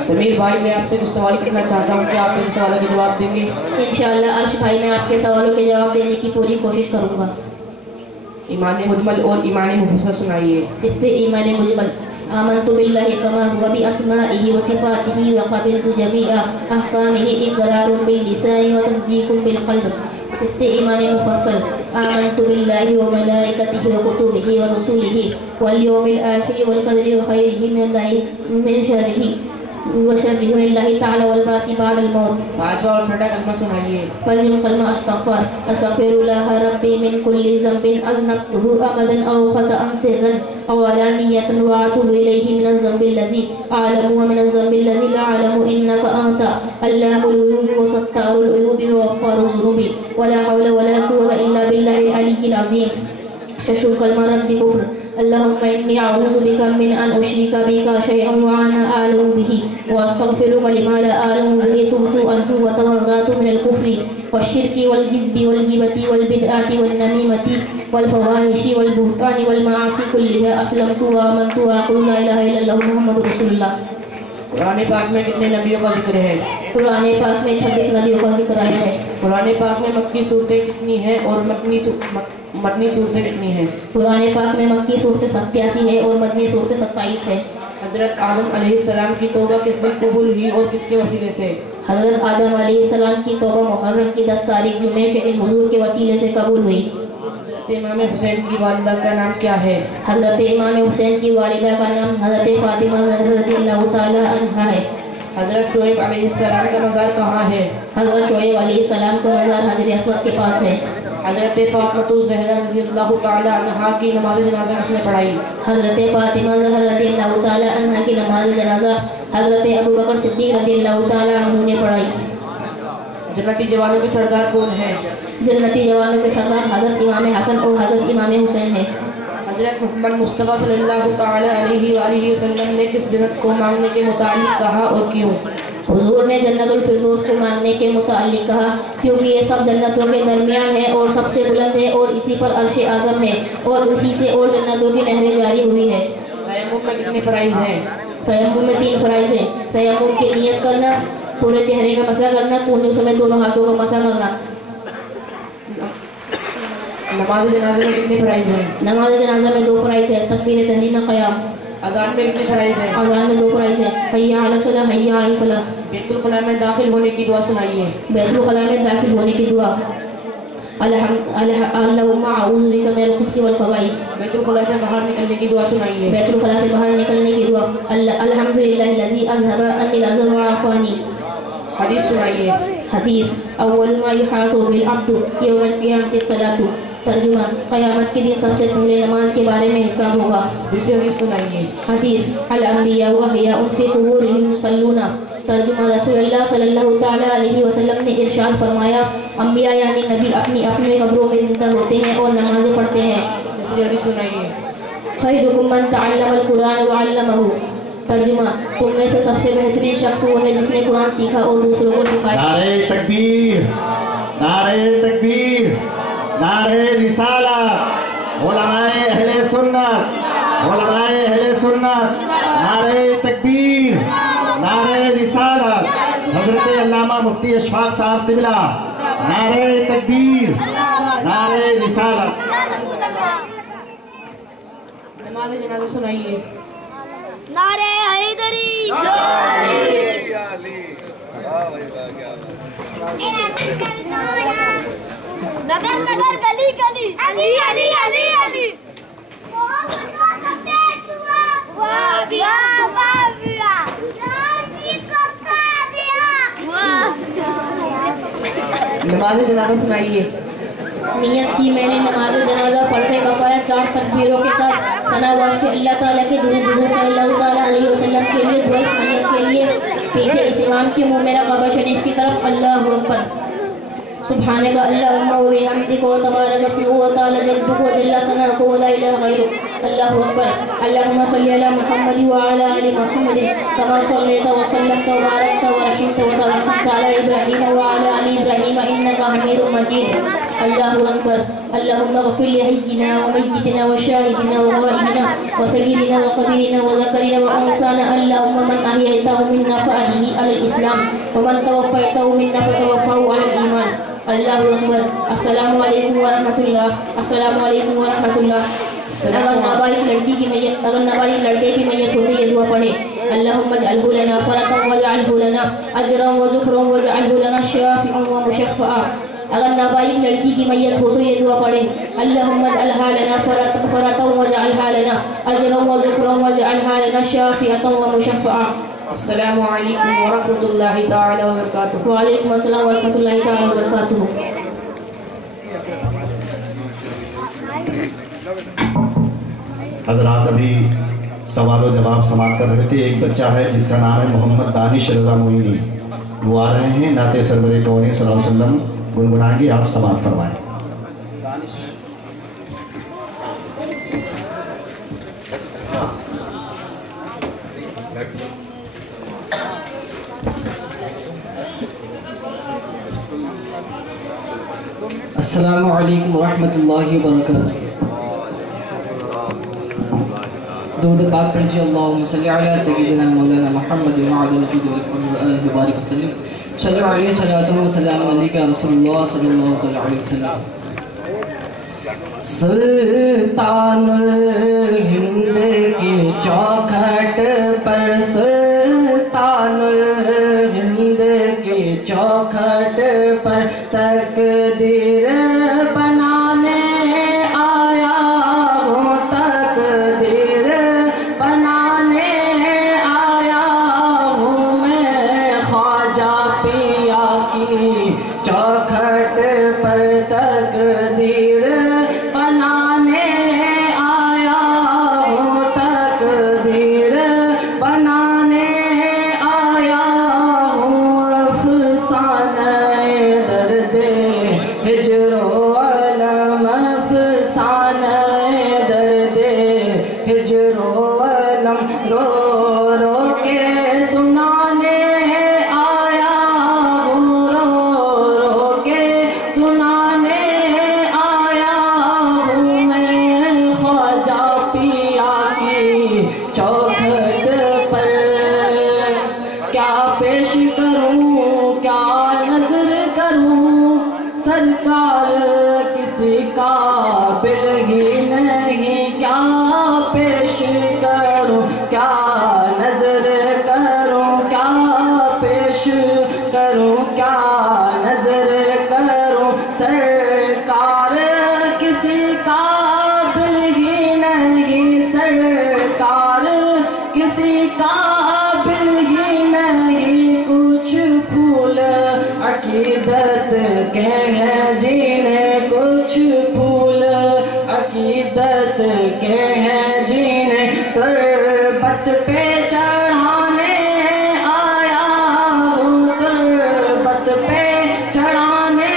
समीर भाई, मैं आपसे कुछ सवाल करना चाहता हूँ कि आप इन सवालों के जवाब देंगे? इंशाअल्लाह अर्श भाई, मैं आपके सवालों के जवाब देने की पूरी कोशिश करूँगा। ईमान मुजमल और ईमान मुफस्सल सुनाइए। सिर्फ ईमान मुजमल। आमन्तु बिल्लाहि कमा हुवा बि अस्माइहि व सिफातिहि व क़बिलतु जमीअ अहकामिहि इक़रारुन बिल लिसानि व तस्दीक़ुन बिल क़ल्ब। सिर्फ ईमान मुफस्सल। आमन्तु बिल्लाहि व मलाइकतिहि व कुतुबिहि व रुसुलिहि वल यौमिल आखिर वल क़दरि खैरिहि मिन शर्रिहि वशर्रिहि ताला वल बासी बादल मौत। पांचवा और छठा कलमा सुनाइए। पहला कलमा अस्तग़फिरुल्लाह रब्बी मिन कुल्ली ज़ंबिन अज़नबतुहु अमदन औ ख़तअन सिर्रन औ अलानियतन व अतूबु इलैहि मिनज़ ज़ंबिल लज़ी अअलमु व मिनज़ ज़ंबिल लज़ी ला अअलमु इन्नका अंता अल्लामुल ग़ुयूबि व सत्तारुल उयूबि व गफ़्फ़ारुज़ ज़ुनूबि व ला हौला व ला क़ुव्वता इल्ला बिल्लाहिल अलिय्यिल अज़ीम। शशुल कलमा रद्दी कुफ्र। अल्लाहुम्मा इन्नी अऊज़ु बिका मिन अन उश्रिका बिका शैअन व अना आलमु बिही व अस्तग़फिरुका लिमा ला आलमु बिही तुब्तु अन्हु व तबर्रअतु मिनल कुफ्रि वश्शिर्की वल गिज़्बि वल गिबति वल बिदअति वन नमीमति वल फ़वाहिशि वल बुहतानि वल मआसी कुल्लिहा अस्लमतु व आमनतु व अक़ूलु ला इलाहा इल्लल्लाहु मुहम्मदुर रसूलुल्लाह। कुरान पाक में कितने नबियों का जिक्र है? कुरान पाक में 26 नबियों का जिक्र आया है। कुरान पाक में मक्की सूरतें कितनी हैं और मदनी सूरतें कितनी हैं? कुरान पाक में मक्की सूरतें 87 है और मदनी सूरतें 27 है। हज़रत आदम अलैहिस्सलाम की तौबा किस दिन कबूल हुई और किसके वसीले से? हज़रत आदम अलैहिस्सलाम की तौबा मुहर्रम की 10 तारीख जुमे के दिन हुजूर के वसीले से कबूल हुई। حضرت امام حسین کی والدہ کا نام کیا ہے؟ حضرت امام حسین کی والدہ کا نام حضرت فاطمہ زہرا رضی اللہ تعالی عنہا ہے۔ حضرت شعیب علیہ السلام کا مزار کہاں ہے؟ حضرت شعیب علیہ السلام کا مزار حجر اسود کے پاس ہے۔ حضرت فاطمہ زہرا رضی اللہ تعالی عنہا کی نماز جنازہ کس نے پڑھائی؟ حضرت فاطمہ زہرا رضی اللہ تعالی عنہا کی نماز جنازہ حضرت ابوبکر صدیق رضی اللہ تعالی عنہ نے پڑھائی۔ جنتی جوانوں کے سردار کون ہیں؟ جنتی جوانوں کے سردار حضرت امام حسن اور حضرت امام حسین ہیں۔ حضرت محمد مصطفیٰ صلی اللہ تعالی علیہ وآلہ وسلم نے کس جنت کو مانگنے کے متعلق کہا اور کیوں؟ حضور نے جنت الفردوس کو مانگنے کے متعلق کہا کیونکہ یہ سب جنتوں کے درمیان ہے اور سب سے بلند ہے اور اسی پر عرش اعظم ہے اور اسی سے اور جنتوں کی نہریں جاری ہوئی ہے۔ تیمم میں کتنے فرائض ہیں؟ تیمم میں 3 فرائض ہیں۔ تیمم کی نیت کرنا، پورے چہرے کا مسح کرنا، کونوں سمیت دونوں ہاتھوں کا مسح کرنا۔ نماز جنازے میں کتنے فرائض ہیں؟ نماز جنازہ میں 2 فرائض ہیں، تکبیر تحریمہ قیام۔ اذان میں کتنے فرائض ہیں؟ اذان میں 2 فرائض ہیں، حی علی الصلاۃ حی علی الفلاح۔ بیت الخلاء میں داخل ہونے کی دعا سنائیے۔ بیت الخلاء میں داخل ہونے کی دعا، اللہم اعوذ بک من الخبث والخبائث۔ بیت الخلاء سے باہر نکلنے کی دعا سنائیے۔ بیت الخلاء سے باہر نکلنے کی دعا، الحمدللہ الذی اذھب عنی الحزن وعافانی۔ حدیث سنائیے۔ حدیث، اول ما یحاسب بالعبد یوم القیامۃ الصلاۃ۔ ترجمہ، قیامت کے دن سب سے پہلے نماز کے بارے میں حساب ہوگا۔ دوسری حدیث سنائیے۔ حدیث، الانبیاء احیاء فی قبورہم یصلون۔ ترجمہ، رسول اللہ صلی اللہ تعالی علیہ وسلم نے ارشاد فرمایا، انبیاء یعنی نبی اپنی اپنے قبروں میں زندہ ہوتے ہیں اور نمازیں پڑھتے ہیں۔ تیسری حدیث سنائیے۔ خیرکم من تعلم القرآن وعلمہ۔ ترجمہ، تم میں سے سب سے بہترین شخص وہ ہے جس نے قرآن سیکھا اور دوسروں کو سکھایا۔ نعرہ تکبیر، نعرہ تکبیر، نعرہ رسالت، علماء اہل سنت، علماء اہل سنت، نعرہ تکبیر، نعرہ رسالت، حضرت علامہ مفتی اشفاق صاحب قبلہ، نعرہ تکبیر، نعرہ رسالت۔ نماز جنازہ سنائیے۔ نعرہ حیدری، نگر نگر گلی گلی، علی علی علی علی، وابیا وابیا، نماز جنازہ سنائیے۔ نیت کی میں نے نماز جنازہ پڑھتے کفایہ 4 تکبیروں کے ساتھ ثنا واسطے اللہ تعالیٰ کے درود حضور صلی اللہ تعالیٰ علیہ وسلم کے لیے دعا سنت کے لیے پیچھے اس امام کے منہ میرا کعبہ شریف کی طرف اللہ اکبر، سبحانک اللہم و بحمدک و تبارک اسمک و تعالی جدک و جل ثناک و لا الہ غیرک، اللہ اکبر۔ اللہم صلی علی محمد و علی آل محمد کما صلیت و سلمت و بارکت و رحمت و تبارکت علی ابراہیم و علی آل ابراہیم انک حمید مجید، اللہ اکبر۔ اللہم اغفر لحینا و میتنا و شاہدنا و غائبنا و صغیرنا و کبیرنا و ذکرنا و انسانا، اللہم من احییتہ منا فاحیہ علی الاسلام ومن توفیتہ منا فتوفہ علی الایمان، اللہ اکبر۔ السلام علیکم ورحمۃ اللہ، السلام علیکم ورحمۃ اللہ۔ اگر نابالغ لڑکی کی میت، اگر نابالغ لڑکے کی میت ہوتی یہ دعا پڑھے، اللہم اجعلہ لنا فرطا واجعلہ لنا اجرا وذخرا واجعلہ لنا شافعا ومشفعا۔ اگر نابالغ لڑکی کی میت ہو تو یہ دعا پڑھے، اللہم اجعلہ لنا فرطا واجعلہ لنا اجرا وذخرا واجعلہ لنا شافعا ومشفعا۔ السلام علیکم ورحمۃ اللہ تعالی وبرکاتہ۔ وعلیکم السلام ورحمۃ اللہ تعالی وبرکاتہ۔ حضرات ابھی سوال و جواب سماعت کر رہے تھے۔ ایک بچہ ہے جس کا نام ہے محمد دانش رضا معینی، وہ آ رہے ہیں نعت سرور کون صلی اللہ علیہ وسلم گنگنائیں گے، آپ سماعت فرمائیں۔ السلام علیکم ورحمۃ اللہ وبرکاتہ۔ درود پاک پڑھیے، اللہم صلی علی سیدنا مولانا محمد وعلی آلہ وبارک وسلم۔ صلی اللہ علیہ وسلم وسلم علیکہ رسول اللہ صلی اللہ علیہ وسلم۔ سلطان الہند کی چوکھٹ پر، سلطان الہند کی چوکھٹ پر تقدیر بنانے काबिल ही नहीं, क्या पेश करूं, क्या नजर करूं, क्या पेश करूं, क्या नजर करूं। सरकार किसी काबिल ही नहीं, सरकार किसी काबिल ही नहीं। कुछ फूल अकीदत के हैं जीने, कुछ फूल अकीदत के हैं जीने। तुरबत पे चढ़ाने आया हूँ, तुरबत पे चढ़ाने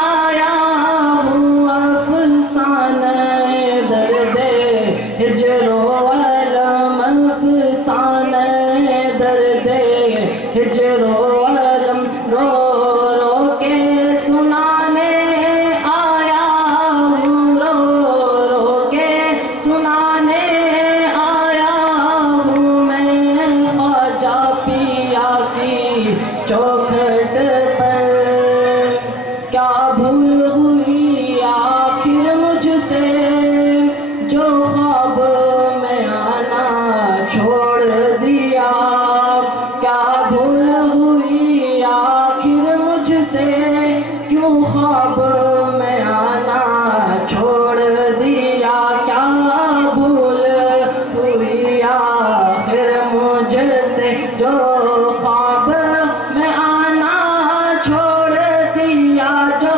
आया हूँ। अफसाने दर्दे हिजरो अलम, अफसाने दर्दे हिजरो अलम। रो रो के सुनाने आया हूँ, रो रो के सुनाने आया हूँ। मैं ख्वाजा पिया की चौखट पर क्या भूल हुई आखिर मुझसे, जो ख्वाब में आना छोड़ दिया। क्या भूल हुई आखिर मुझसे, क्यों ख्वाब में आना छोड़ दिया। क्या भूल हुई आखिर मुझसे, जो ख्वाब में आना छोड़ दिया, जो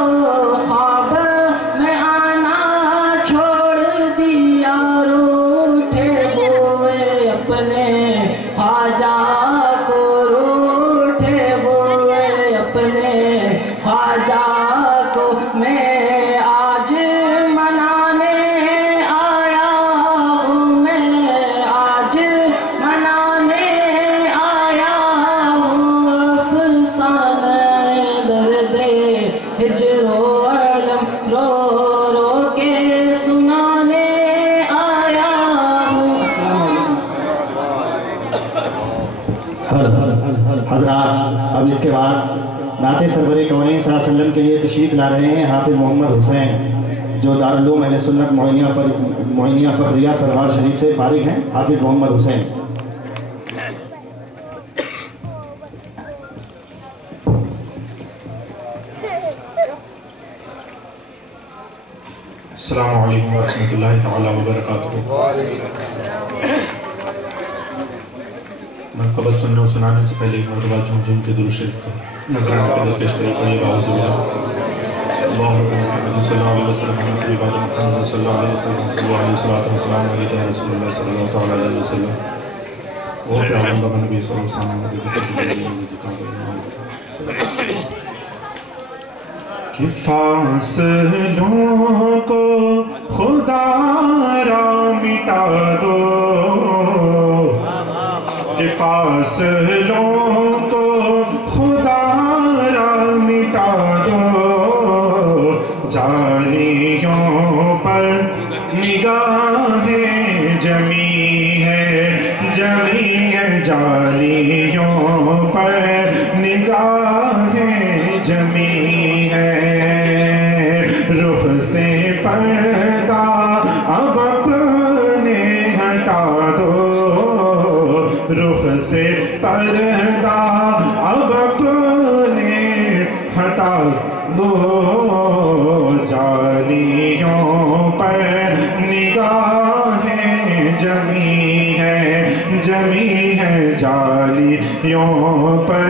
ख्वाब में आना छोड़ दिया। रूठे हुए अपने ख्वाजा को, रूठे हुए अपने ख्वाजा को मैं आज मनाने आया हूँ, मैं आज मनाने आया हूँ। अफसाने दर्दे हिजरो अलम, रो रो के सुनाने आया हूँ। हजरात, अब इसके बाद नाते सरवर कौनैन सल्लल्लाहु अलैहि वसल्लम के लिए तशरीफ़ ला रहे हैं हाफिज़ मोहम्मद हुसैन, जो दारुल उलूम अहले सुन्नत मोइनिया फखरिया सरवार शरीफ से फारिग हैं। हाफिज़ मोहम्मद हुसैन। अस्सलामु अलैकुम वरहमतुल्लाहि तआला वबरकातुहू। मनक़बत सुनने और सुनाने से पहले एक मरतबा झूम झूम के दुरूद शरीफ को नज़राने के पेश करिए। पढ़िए बाउज़ बिल्लाह अल्लाहु मुहम्मद सल्लल्लाहु अलैहि वसल्लम मुहम्मद सल्लल्लाहु अलैहि वसल्लम सल्लल्लाहु अलैहि वसल्लम अलैहि रसूलुल्लाह सल्लल्लाहु अलैहि वसल्लम वो पैगंबर नबी सल्लल्लाहु अलैहि वसल्लम कि फासलों को खुदारा मिटा दो, कि फासलों को खुदारा मिटा दो। जालियों पर निगाहें जमी है, जमी है जालियों पर निगाहें जमी है। रुख से पर्दा अब अपने हटा दो, रुख से पर्दा अब अपने हटा दो। जालियों पर निगाहें जमी है, जमी है जालियों पर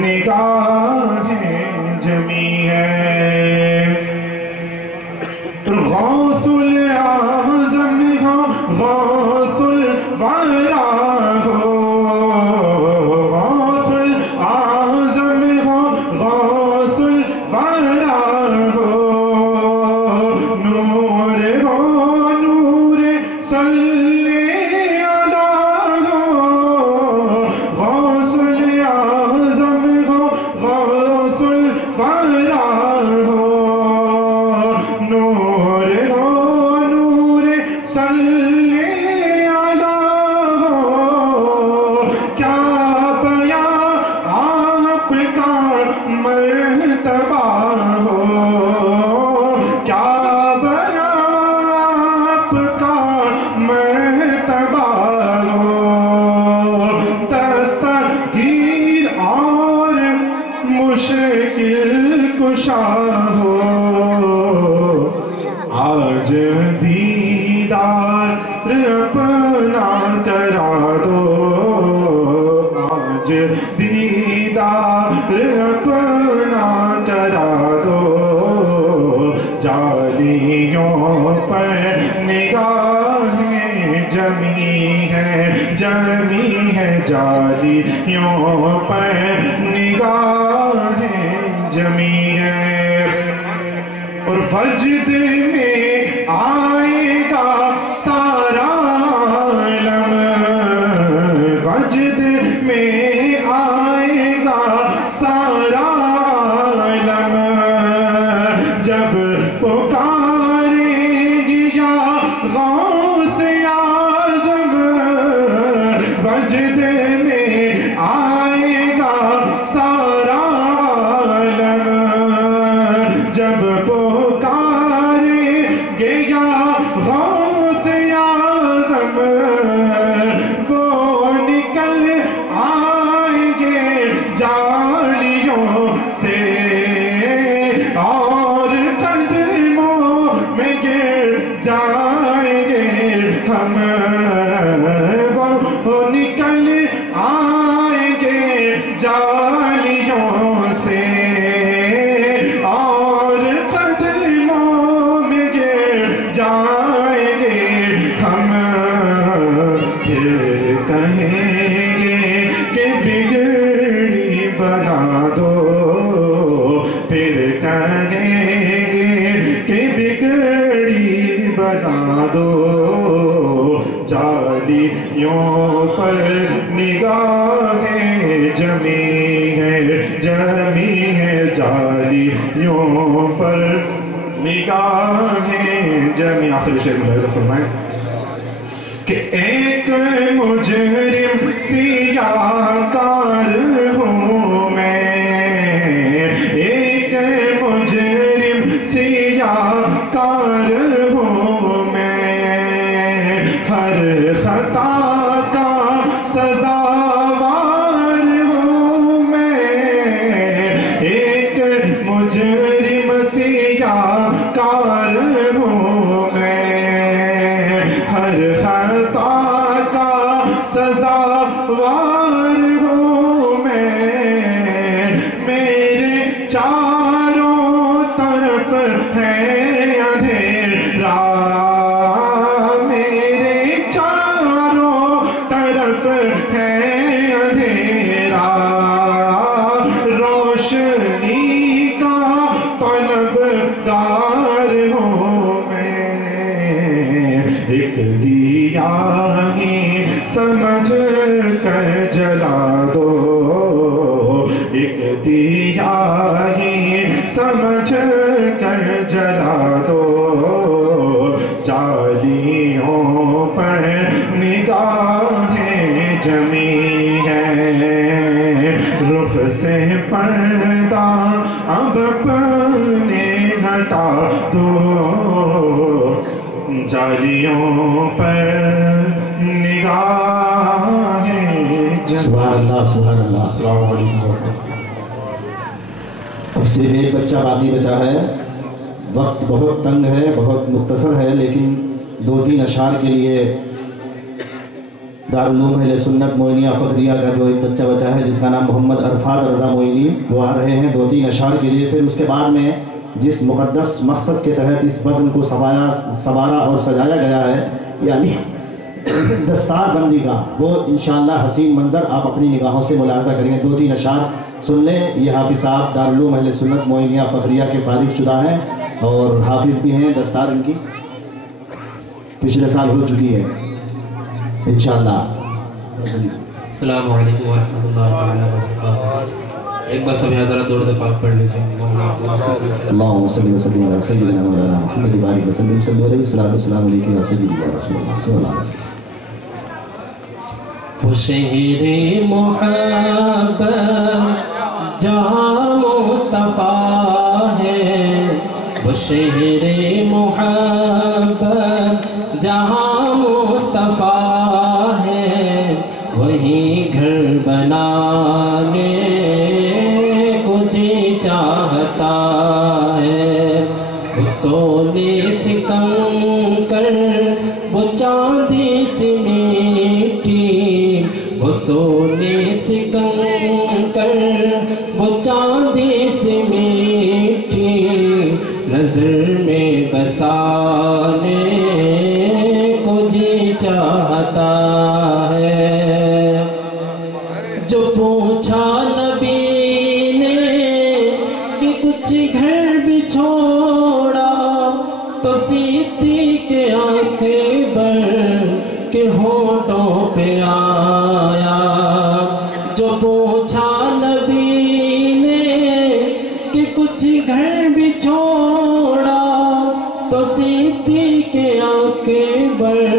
निगाहें जमी है। गौसुल आज़म हो, गौसुल वारा हो, गौसुल आज़म हो, गौसुल वारा हो। नूर हो دیدار اپنا کرا دو آج دیدار اپنا کرا دو جالیوں پر نگاہیں جمی ہے جالیوں پر نگاہیں جمی ہے اور وجد میں آئے گا سارا عالم وجد میں آئے گا سارا عالم جب پکارے گی یا غوث اعظم وجد میں آئے گا سارا عالم جب پکارے گے یا غوث اعظم وہ نکل آئیں گے جالیوں سے اور قدموں میں گر جائیں گے ہم وہ نکل آئیں گے جالیوں سے اور قدموں میں گر جائیں گے ہم پھر کہیں گے کہ بگڑی بنا دو پھر کہیں گے کہ بگڑی بنا دو جالیوں پر نگاہیں جمی ہے جالیوں پر نگاہیں جمی آخری شعر میں فرمائیں کہ ایک مجرم سیاہ کار ہوں میں ایک مجرم سیاہ کار ہوں میں ہر خطا کا سزاوار ہوں میں ایک مجرم سیاہ کار ہوں میں ہر خطا کا سزاوار ہوں میں میرے چاروں طرف ہے اندھیرا میرے چاروں طرف ہے اندھیرا روشنی کا طلبگار ہوں میں ایک دیا ہی سمجھ کر جلا دو ایک دیا ہی سمجھ کر جلا دو جالیوں پر نگاہیں جمی ہے رخ سے پردہ اب اپنے ہٹا دو جالیوں پر نگاہیں سبحان اللہ سبحان اللہ السلام علیکم اب صرف ایک بچہ باقی بچا ہے وقت بہت تنگ ہے بہت مختصر ہے لیکن 2-3 اشعار کے لیے دارالعلوم اہل سنت معینیہ فخریہ کا جو ایک بچہ بچا ہے جس کا نام محمد عرفات رضا معینی وہ آ رہے ہیں 2-3 اشعار کے لیے پھر اس کے بعد میں جس مقدس مقصد کے تحت اس بزم کو سنوارا اور سجایا گیا ہے یعنی دستار بندی کا وہ انشاءاللہ حسین منظر آپ اپنی نگاہوں سے ملاحظہ کریں گے 2-3 اشعار سن لیں یہ حافظ صاحب دارالعلوم اہل سنت معینیہ فخریہ کے فارغ شدہ ہیں اور حافظ بھی ہیں دستار ان کی پچھلے سال ہو چکی ہے انشاءاللہ السلام علیکم ورحمۃ اللہ وبرکاتہ ایک بار سب حضرت درود پاک پڑھ لیجیے اللہم صلی وسلم علی سیدنا مولانا محمد بارک وسلم صلی اللہ علیہ وسلم السلام علیکم یا سیدی یا رسول اللہ صلی اللہ علیہ وسلم وہ شہر محبت جہاں مصطفیٰ ہے وہ شہر محبت جہاں مصطفیٰ ہے وہی گھر بنانے کو جی چاہتا ہے وہ سونے سکندر पाने को जी चाहता है। जो पूछा नबी ने कि कुछ घर भी छोड़ा तो सीधी के आंखें भर के होठों पे आया। जो पूछा नबी ने कि कुछ घर भी छोड़ा तो सीधी के आंखें भर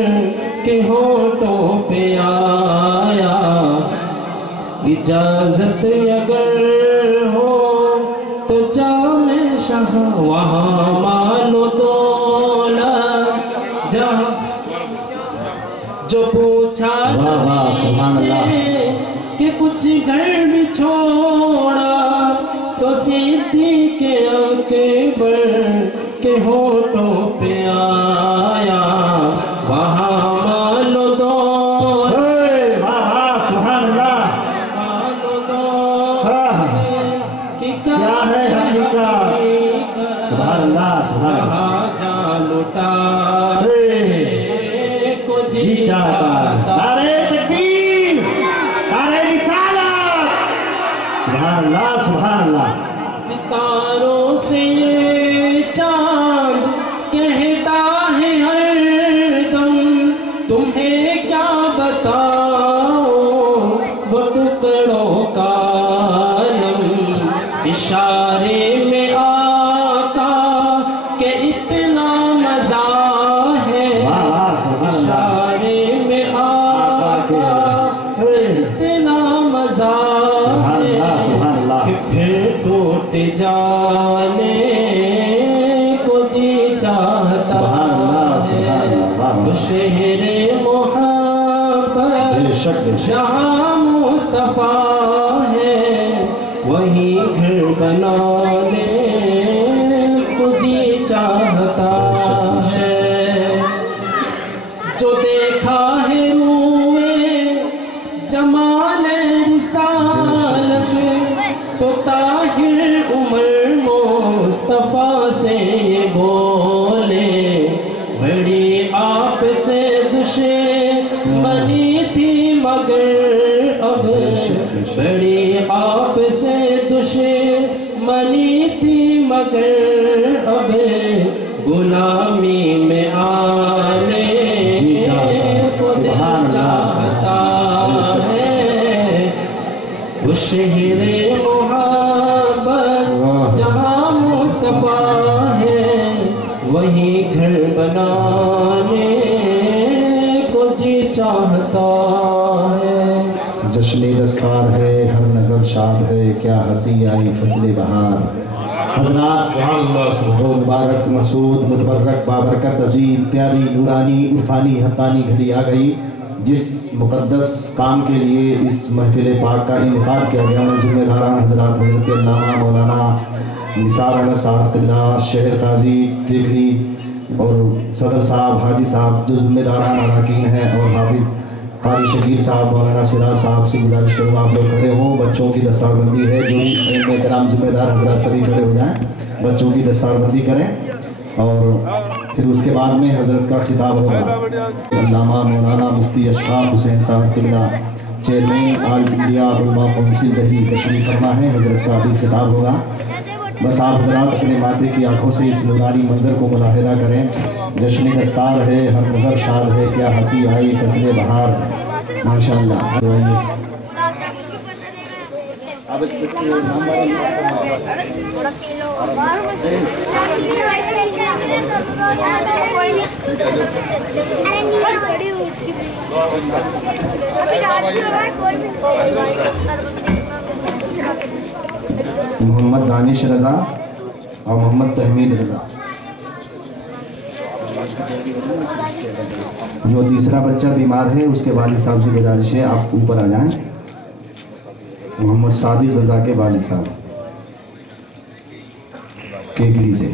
के होठों पे आया। इजाजत अगर हो तो जामे शाह वहाँ मानो दौलत जहाँ। जो पूछा कि कुछ घर भी छोड़ा तो सीधी के आंखें भर के होठों पे आया। वहाँ मानो दौलत मानो दौलत कि क्या है सुभान अल्लाह सुभान जहाँ जा लुटा को जी चाहता है। नारे तकबीर, नारे रिसालत, सुभान अल्लाह सुभान अल्लाह। सितारों से ये चांद कहता है हरदम तुम्हें क्या बताओ वो टुकड़ों का आलम। इशारे में आका के इतना मजा है। इशारे में आका के इतना मजा है कि फिर टूट जाने को जी चाहता है। शहरे मोहब्बत जहाँ मुस्तफा है वही घर बनाने को जी चाहता है। जो देखा है रूए जमाल रिसालत तो ताहिर उमर मुस्तफा से ये बोले बड़ी आप से दुश्मनी थी मगर अब बड़ी आप से दुश्मनी थी मगर अब गुलामी में आने को दिल चाहता है। वो शहरे मोहब्बत जहाँ मुस्तफा है वही घर बनाने को जी चाहता है। जश्न दस्तार है हर नजर शाद है क्या हंसी आई फसले बहार। हजरात वो मुबारक मसूद मुतबर्रक बाबरकत अजीम प्यारी नूरानी इरफानी हत्तानी घड़ी आ गई जिस मुक़द्दस काम के लिए इस महफिल पाक का इनेकाद किया गया। ज़िम्मेदारान हजरात हज़रत अल्लामा मौलाना निसार अहमद साहब क़िबला शहर काजी केकरी और सदर साहब हाजी साहब जो ज़िम्मेदारान अरकान हैं और हाफिज़ कारी शकील साहब मौलाना सिराज साहब से गुजारिश करूँगा आप लोग खड़े हों। बच्चों की दस्तारबंदी है जो भी कराम ज़िम्मेदार हजरात सभी खड़े हो जाएँ बच्चों की दस्तारबंदी करें। और फिर उसके बाद में हजरत का खिताब होगा। अल्लामा मौलाना मुफ्ती अशफाक हुसैन साहब क़िबला चेयरमैन ऑल इंडिया उलमा काउंसिल दिल्ली तशरीफ़ फरमा है। हजरत का भी खिताब होगा। बस आप हजरात अपने माथे की आंखों से इस नूरानी मंजर को मुलाहिदा करें। जश्न दस्तार है हर नज़र शाद है क्या हंसी आई फसले बहार। माशाअल्लाह मोहम्मद दानिश रज़ा और मोहम्मद तहमीद रज़ा। जो तीसरा बच्चा बीमार है उसके वालिद साहब से गुजारिश है आप ऊपर आ जाएं। मोहम्मद सादिक रज़ा के वालिद साहब केकली से।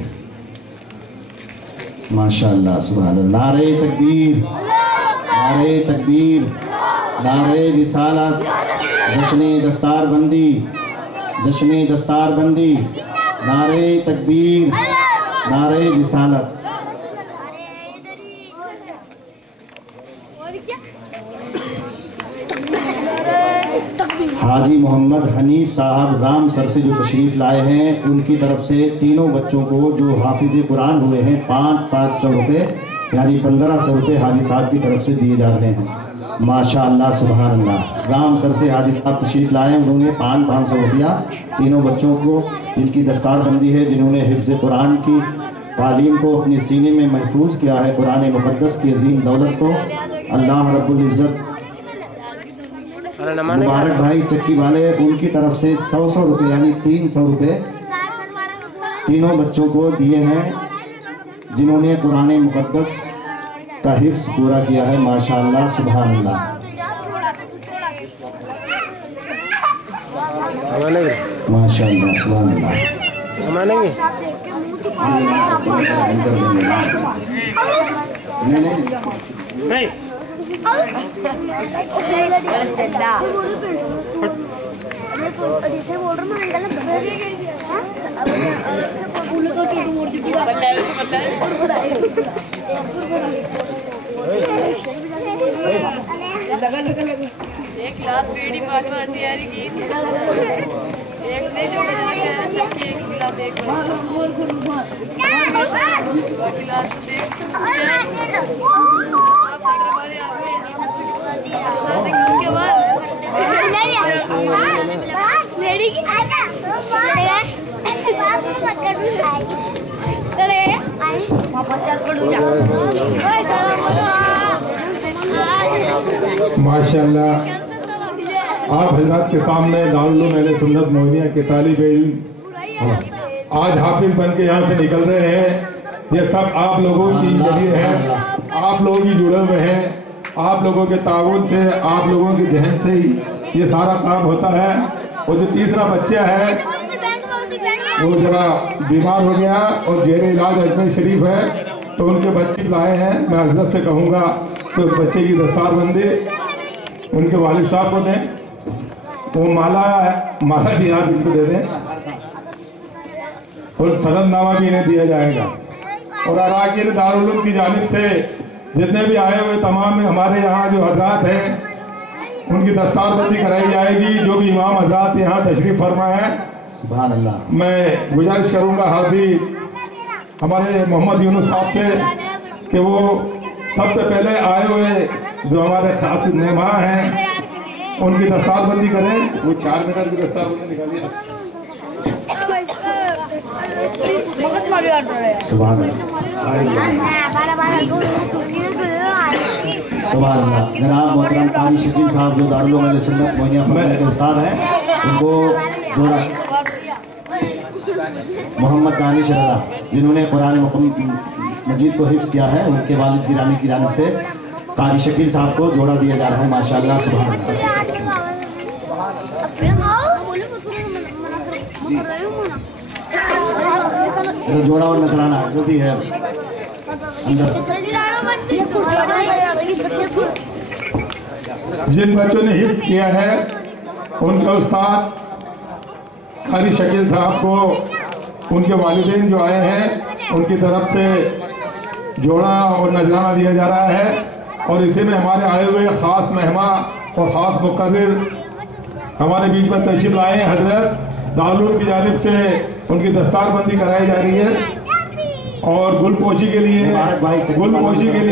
माशाअल्लाह सुभान अल्लाह। नारे तकबीर, नारे तकबीर, नारे रिसालत, जश्न दस्तारबंदी, जश्न दस्तारबंदी, नारे तकबीर, नारे रिसालत। हाजी मोहम्मद हनीफ साहब राम सर से जो तशरीफ़ लाए हैं, उनकी तरफ से तीनों बच्चों को जो हाफिज़ कुरान हुए हैं 500 रुपये यानी 1500 रुपये हाजी साहब की तरफ से दिए जा रहे हैं। माशाअल्लाह सुभान अल्लाह। राम सर से हाजी साहब तशरीफ़ लाए, उन्होंने 500 रुपया तीनों बच्चों को, जिनकी दस्तारबंदी है, जिन्होंने हिफ्ज़ कुरान की तालीम को अपने सीने में महफूज किया है, कुरान मुक़द्दस की अजीम दौलत को अल्लाह रब्बुल इज़्ज़त मुबारक भाई चक्की वाले, उनकी तरफ से 100 रुपये यानी 300 रुपये तीनों बच्चों को दिए हैं, जिन्होंने कुरान मुक़द्दस का हिफ्ज़ पूरा किया है। माशाअल्लाह सुभान अल्लाह। माशाअल्लाह सुभान अल्लाह। नहीं एक लाख पेड़ी बात तैयारी की एक नहीं जो सबकी एक गिलास एक माशाअल्लाह आप हजरात के सामने दारुल उलूम सुन्नत मोहनिया के तालिब इल्म आज हाफिज बन के यहाँ से निकल रहे हैं। ये सब आप लोगों की जरिए है, आप लोग ही जुड़े हुए हैं, आप लोगों के ताउन से, आप लोगों के जहन से ही ये सारा काम होता है। और जो तीसरा बच्चा है वो जरा बीमार हो गया और जेर इलाज अजमेर शरीफ है, तो उनके बच्चे लाए हैं। मैं हजरत से कहूँगा तो बच्चे की दस्तारबंदी उनके वालिद साहब को दें, वो माला भी आप इनको दे दें और सनदनामा भी इन्हें दिया जाएगा। और अराकीन दारुल उलूम की जानिब से जितने भी आए हुए तमाम हमारे यहाँ जो हजरात हैं उनकी दस्तारबंदी कराई जाएगी। जो भी इमाम हजरात यहाँ तशरीफ़ फरमा है, सुभान अल्लाह, मैं गुजारिश करूँगा हाजी हमारे मोहम्मद यूनुस साहब से कि वो सबसे पहले आए हुए जो हमारे खास मेहमान हैं उनकी दस्तारबंदी करें। वो 4 मीटर की दस्तारबंदी निकालिए। सुभान अल्लाह। जनाब मोहतरम कारी शकील साहब जो दारुल उलूम सुन्नत मोहनिया के उस्ताद हैं, उनको जोड़ा मोहम्मद दानिश रज़ा जिन्होंने कुरान मजीद को हिफ्ज़ किया है, उनके वालिद गिरामी की जानिब से कारी शकील साहब को जोड़ा दिया जा रहा है। माशाअल्लाह सुभान अल्लाह। जोड़ा और नजराना जो भी है अंदर। जिन बच्चों ने हिफ्ज़ किया है उनके उस्ताद कारी शकील साहब को उनके वालिदैन जो आए हैं उनकी तरफ से जोड़ा और नजराना दिया जा रहा है। और इसी में हमारे आए हुए ख़ास मेहमान और ख़ास मुकर्रिर हमारे बीच में तशरीफ़ लाए हैं। हजरत दारुल उलूम की जानिब से उनकी दस्तारबंदी कराई जा रही है और गुलपोशी के लिए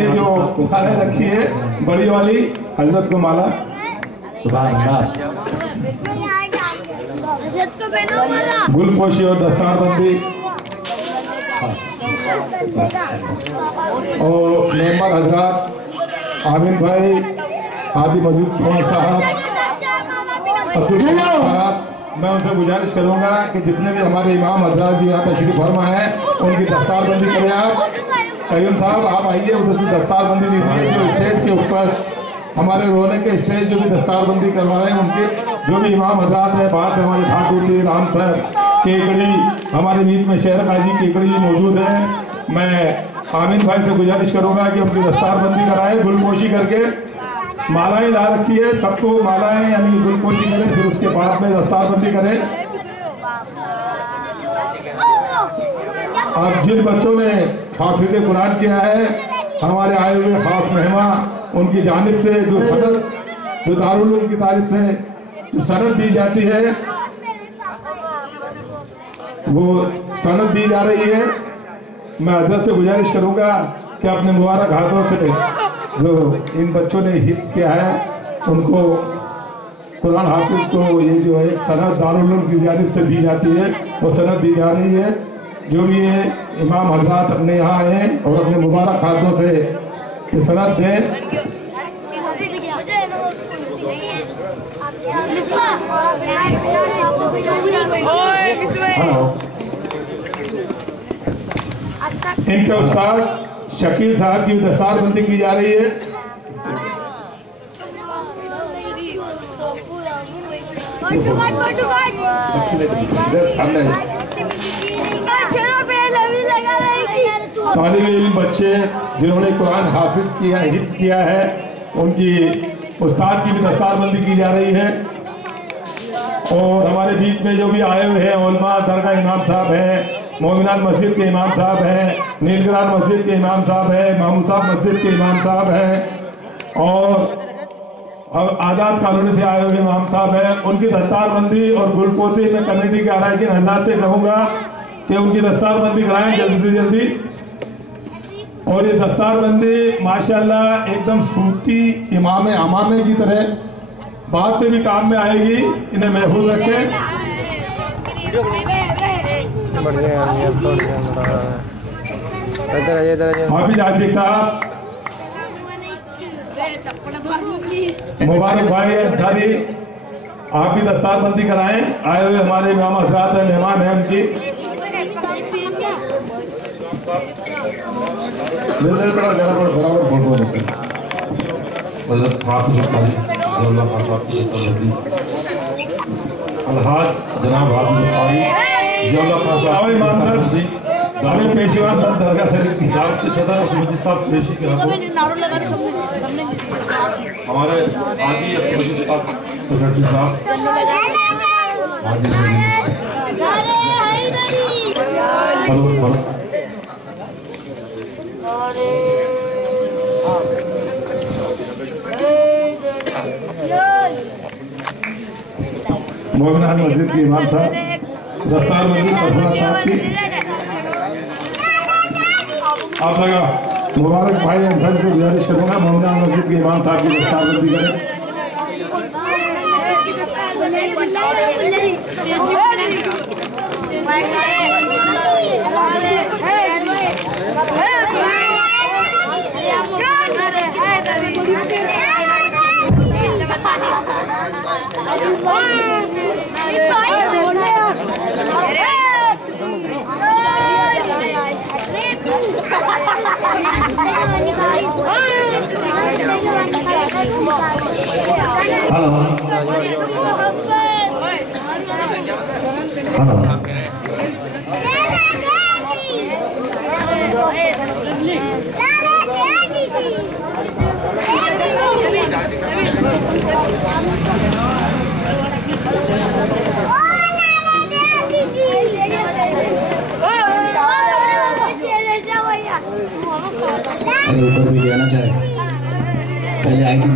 जो माला रखी है बड़ी वाली हजरत को माला। सुभान अल्लाह। गुलपोशी और दस्तारबंदी और मेहमान हजरात आमिन भाई, हाजी मजूद साहब, मैं उनसे गुजारिश करूंगा कि जितने भी हमारे इमाम हजरात जी यहाँ तशरीफ़ फरमा है उनकी दस्तारबंदी करें। आप कयूम साहब आप आइए, उधर से दस्तारबंदी दीजिए। जो स्टेज के ऊपर हमारे रोने के स्टेज जो भी दस्तारबंदी करवा रहे हैं उनके जो भी इमाम हजरात हैं, बाहर से हमारे ठाकुर राम सर केकड़ी, हमारे बीच में शहर काजी केकड़ी मौजूद है। मैं आमिन भाई से गुजारिश करूंगा कि उनकी दस्तारबंदी कराएं, गुलपोशी करके मालाएं ला रखी है, सबको मालाएं यानी गुलपोशी करें, फिर उसके बाद में दस्तारबंदी करें। अब जिन बच्चों ने हाफिज़ कुरान किया है हमारे आए हुए खास मेहमान, उनकी जानिब से जो सनद, जो दारुल उलूम की तारीफ से जो सनद दी जाती है, वो सनद दी जा रही है। मैं हजरत से गुजारिश करूंगा कि अपने मुबारक हाथों से जो इन बच्चों ने हिफ्ज़ किया है, उनको कुरान हाफिज को ये जो है सनद दारुल उलूम की जानिब से दी जाती है, वो सनद दी जा रही है। जो भी ये इमाम हजरात अपने यहाँ आए और अपने मुबारक हाथों से ये सनद दें। इनके उस्ताद शकील साहब की दस्तारबंदी की जा रही है। तालिब इल्म बच्चे जिन्होंने कुरान हाफिज किया, हिफ्ज़ किया है, उनकी उस्ताद की भी दस्तारबंदी की जा रही है। और हमारे बीच में जो भी आए हुए हैं उलमा, दरगाह इमाम साहब हैं, मोमिनान मस्जिद के इमाम साहब हैं, नीलगिरान मस्जिद के इमाम साहब हैं, महमूद साहब मस्जिद के इमाम साहब हैं, और आज़ाद कॉलोनी से आए हुए इमाम साहब हैं, उनकी दस्तारबंदी और गुलकोसी में कमेटी के अरकान हजरात से कहूँगा कि उनकी दस्तारबंदी कराएं जल्दी से जल्दी। और ये दस्तारबंदी माशाल्लाह एकदम सूती इमामे अमामे की तरह बाद में भी काम में आएगी, इन्हें महफूज रखें। हाफिज आतिक साहब, मुबारक भाई अंसारी, आप भी दस्तारबंदी कराएं। आए हुए हमारे इमाम हजरात हैं, मेहमान हैं, उनकी अलहाज जनाब पेशवान दरगाह शरीफ की के सदर अब्दुल साहब पेशी के हमारे आदि अब्दुल साहब सेक्रेटरी साहब मोमिनान मस्जिद के इमाम साहब, दस्तारबंदी सरफराज साहब की आप लगा मुबारक भाई अंसारी को गुजारिश करूंगा मोमिनान मस्जिद के इमाम साहब की दस्तारबंदी करें। ऊपर भी जाना चाहे पहले आई थी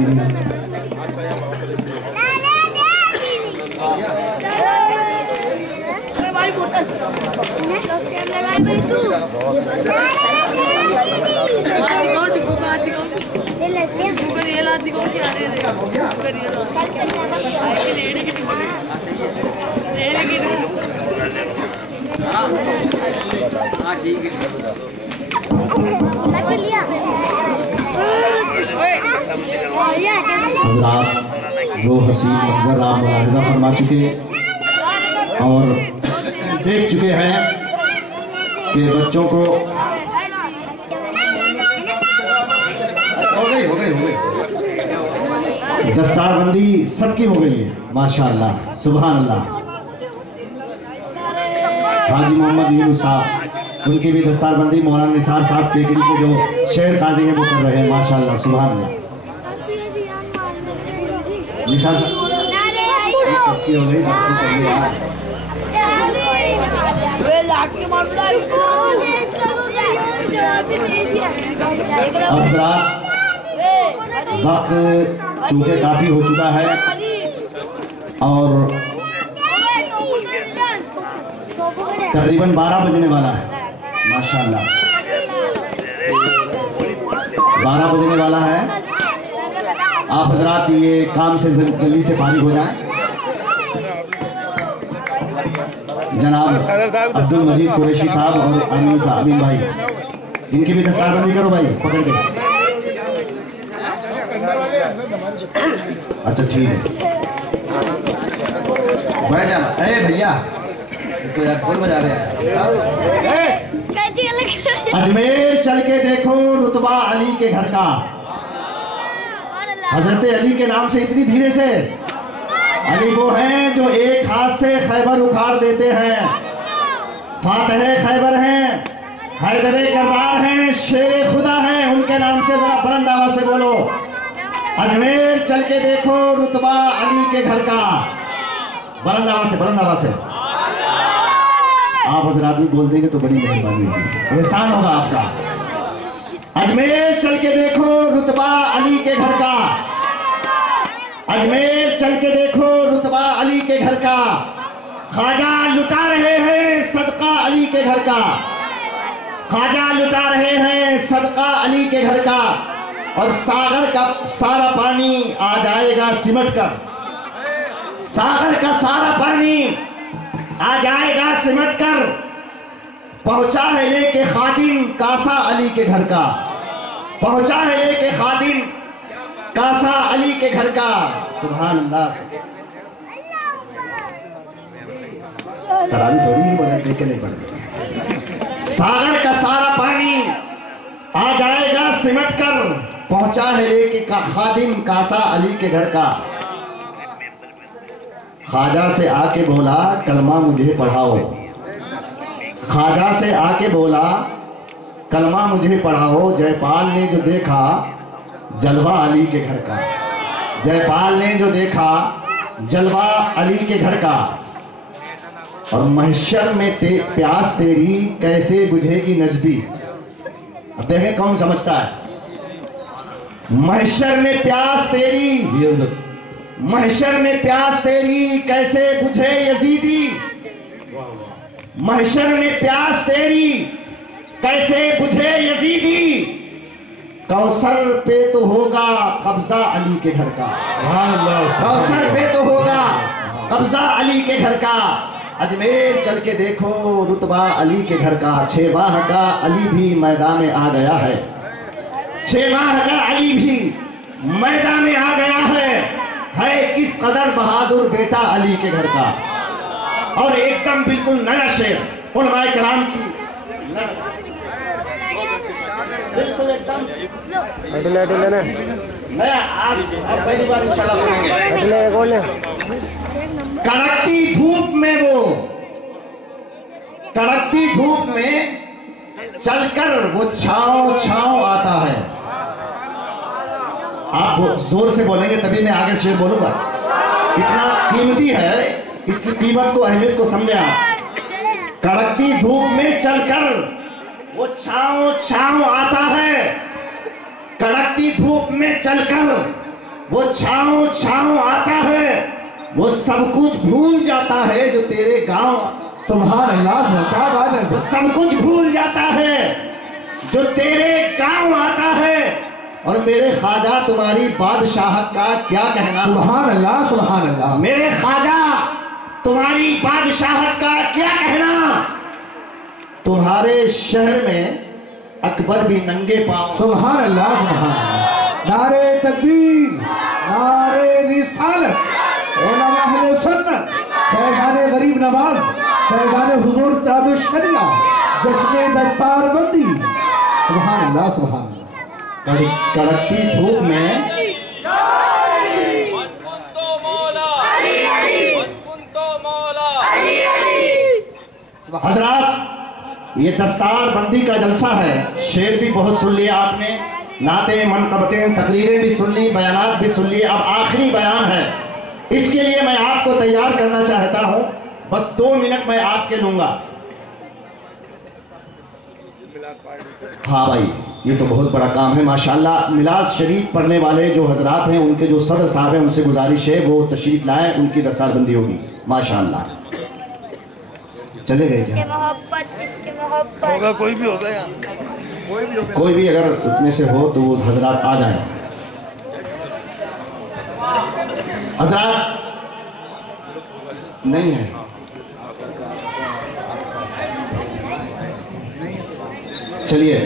वो हसीन मंजर आप मुलाहिजा फरमा चुके और देख चुके हैं कि बच्चों को हो गई दस्तारबंदी सबकी हो गई है माशाअल्लाह सुभान अल्लाह। हाजी मोहम्मद यूनुस साहब उनकी भी दस्तारबंदी मौलाना निसार साहब केकरी के जो शेर काजी हैं वो कर रहे हैं माशाअल्लाह सुभान अल्लाह। निसार हो गई हज़रात वक्त चूँकि काफ़ी हो चुका है और तकरीबन 12 बजने वाला है। माशाअल्लाह 12 बजने वाला है। आप हज़रात ये काम से जल्दी से फारिग हो जाएं। जनाब अब्दुल मजीद कुरैशी साहब और अमीन भाई, इनकी भी दस्तारबंदी करो भाई, पकड़ के। अच्छा ठीक है, बैठ जाना। अरे भैया तो यार बहुत मजा आ रहा है। अजमेर चल के देखो रुतबा अली के घर का। हजरत अली के नाम से इतनी धीरे से। अली वो हैं जो एक हाथ से खैबर उखाड़ देते हैं, फातह खैबर हैं, हैदर कररार हैं, शेर खुदा हैं। उनके नाम से जरा बुलंद आवाज से बोलो, अजमेर चल के देखो रुतबा अली के घर का। बुलंद आवाज से, बुलंद आवाज से। आप हजरात भी बोल देंगे तो बड़ी मेहरबानी होगी, एहसान होगा आपका। अजमेर चल के देखो रुतबा अली के घर का। अजमेर चल के देखो रुतबा अली के घर का। ख्वाजा लुटा रहे हैं सदका अली के घर का। ख्वाजा लुटा रहे हैं सदका अली के घर का। और सागर का सारा पानी आ जाएगा सिमट कर। सागर का सारा पानी आ जाएगा सिमट कर। पहुंचा है लेके खादिम कासा अली के घर का। पहुंचा है लेके खादिम कासा अली के घर का। सुभान अल्लाह। तरावी थोड़ी ही बना देखे नहीं पड़ते। सागर का सारा पानी आ जाएगा सिमट कर। पहुंचा है लेके खादिम कासा अली के घर का। ख्वाजा से आके बोला कलमा मुझे पढ़ाओ। ख्वाजा से आके बोला कलमा मुझे पढ़ाओ। जयपाल ने जो देखा जलवा अली के घर का। जयपाल ने जो देखा जलवा अली के घर का। और महशर में प्यास तेरी कैसे बुझेगी नजदी। अब देखें कौन समझता है। महशर में प्यास तेरी, महशर में प्यास तेरी कैसे बुझे यजीदी। महशर में प्यास तेरी कैसे बुझे यजीदी। कौसर पे तो होगा कब्जा अली के घर का। कौसर पे तो होगा कब्जा अली के घर का। अजमेर चल के देखो रुतबा अली के घर का। 6 माह का अली भी मैदान में आ गया है। 6 माह का अली भी मैदान में आ गया है किस कदर बहादुर बेटा अली के घर का। और एकदम बिल्कुल नया शेर उलमाए किराम की, बिल्कुल एकदम नया। आज पहली बार इंशाल्लाह सुनेंगे। कड़कती धूप में वो, कड़कती धूप में चलकर वो छांव छांव आता है। आप जोर से बोलेंगे तभी मैं आगे शेर बोलूंगा। इतना कीमती है, इसकी कीमत को, अहमियत को समझे आप। कड़कती धूप में चलकर वो छांव छांव आता है। कड़कती धूप में चलकर वो छांव छांव आता है। वो सब कुछ भूल जाता है जो तेरे गांव। सुभान अल्लाह, क्या बात है। वो सब कुछ भूल जाता है जो तेरे गांव आता है। और मेरे ख्वाजा तुम्हारी बादशाहत का क्या कहना। सुभान अल्लाह, सुभान अल्लाह। मेरे ख्वाजा तुम्हारी बादशाहत का क्या कहना। तुम्हारे शहर में अकबर भी नंगे पांव। सुभान अल्लाह, सुभान अल्लाह। नारे तकबीर, नारे रिसालत, उलमा अहले सुन्नत, फैज़ाने गरीब नवाज, फैज़ाने हुजूर ताज शरिया, जश्न दस्तारबंदी। सुभान अल्लाह, सुभान अल्लाह। कड़कती धूप में हजरात ये दस्तार बंदी का जलसा है। शेर भी बहुत सुन लिया आपने, नाते मनकबतें तकरीरें भी सुन ली, बयानात भी सुन लिए। अब आखिरी बयान है, इसके लिए मैं आपको तैयार करना चाहता हूं। बस 2 मिनट मैं आपके लूंगा। हाँ भाई, ये तो बहुत बड़ा काम है माशाल्लाह। मिलाद शरीफ पढ़ने वाले जो हजरात हैं, उनके जो सदर साहब हैं, उनसे गुजारिश है वो तशरीफ लाएं, उनकी दस्तारबंदी होगी माशाल्लाह। चले गए क्या? होगा, कोई भी होगा यहाँ, कोई भी अगर उसमें से हो तो वो हजरात आ जाएं। हजरात नहीं है, चलिए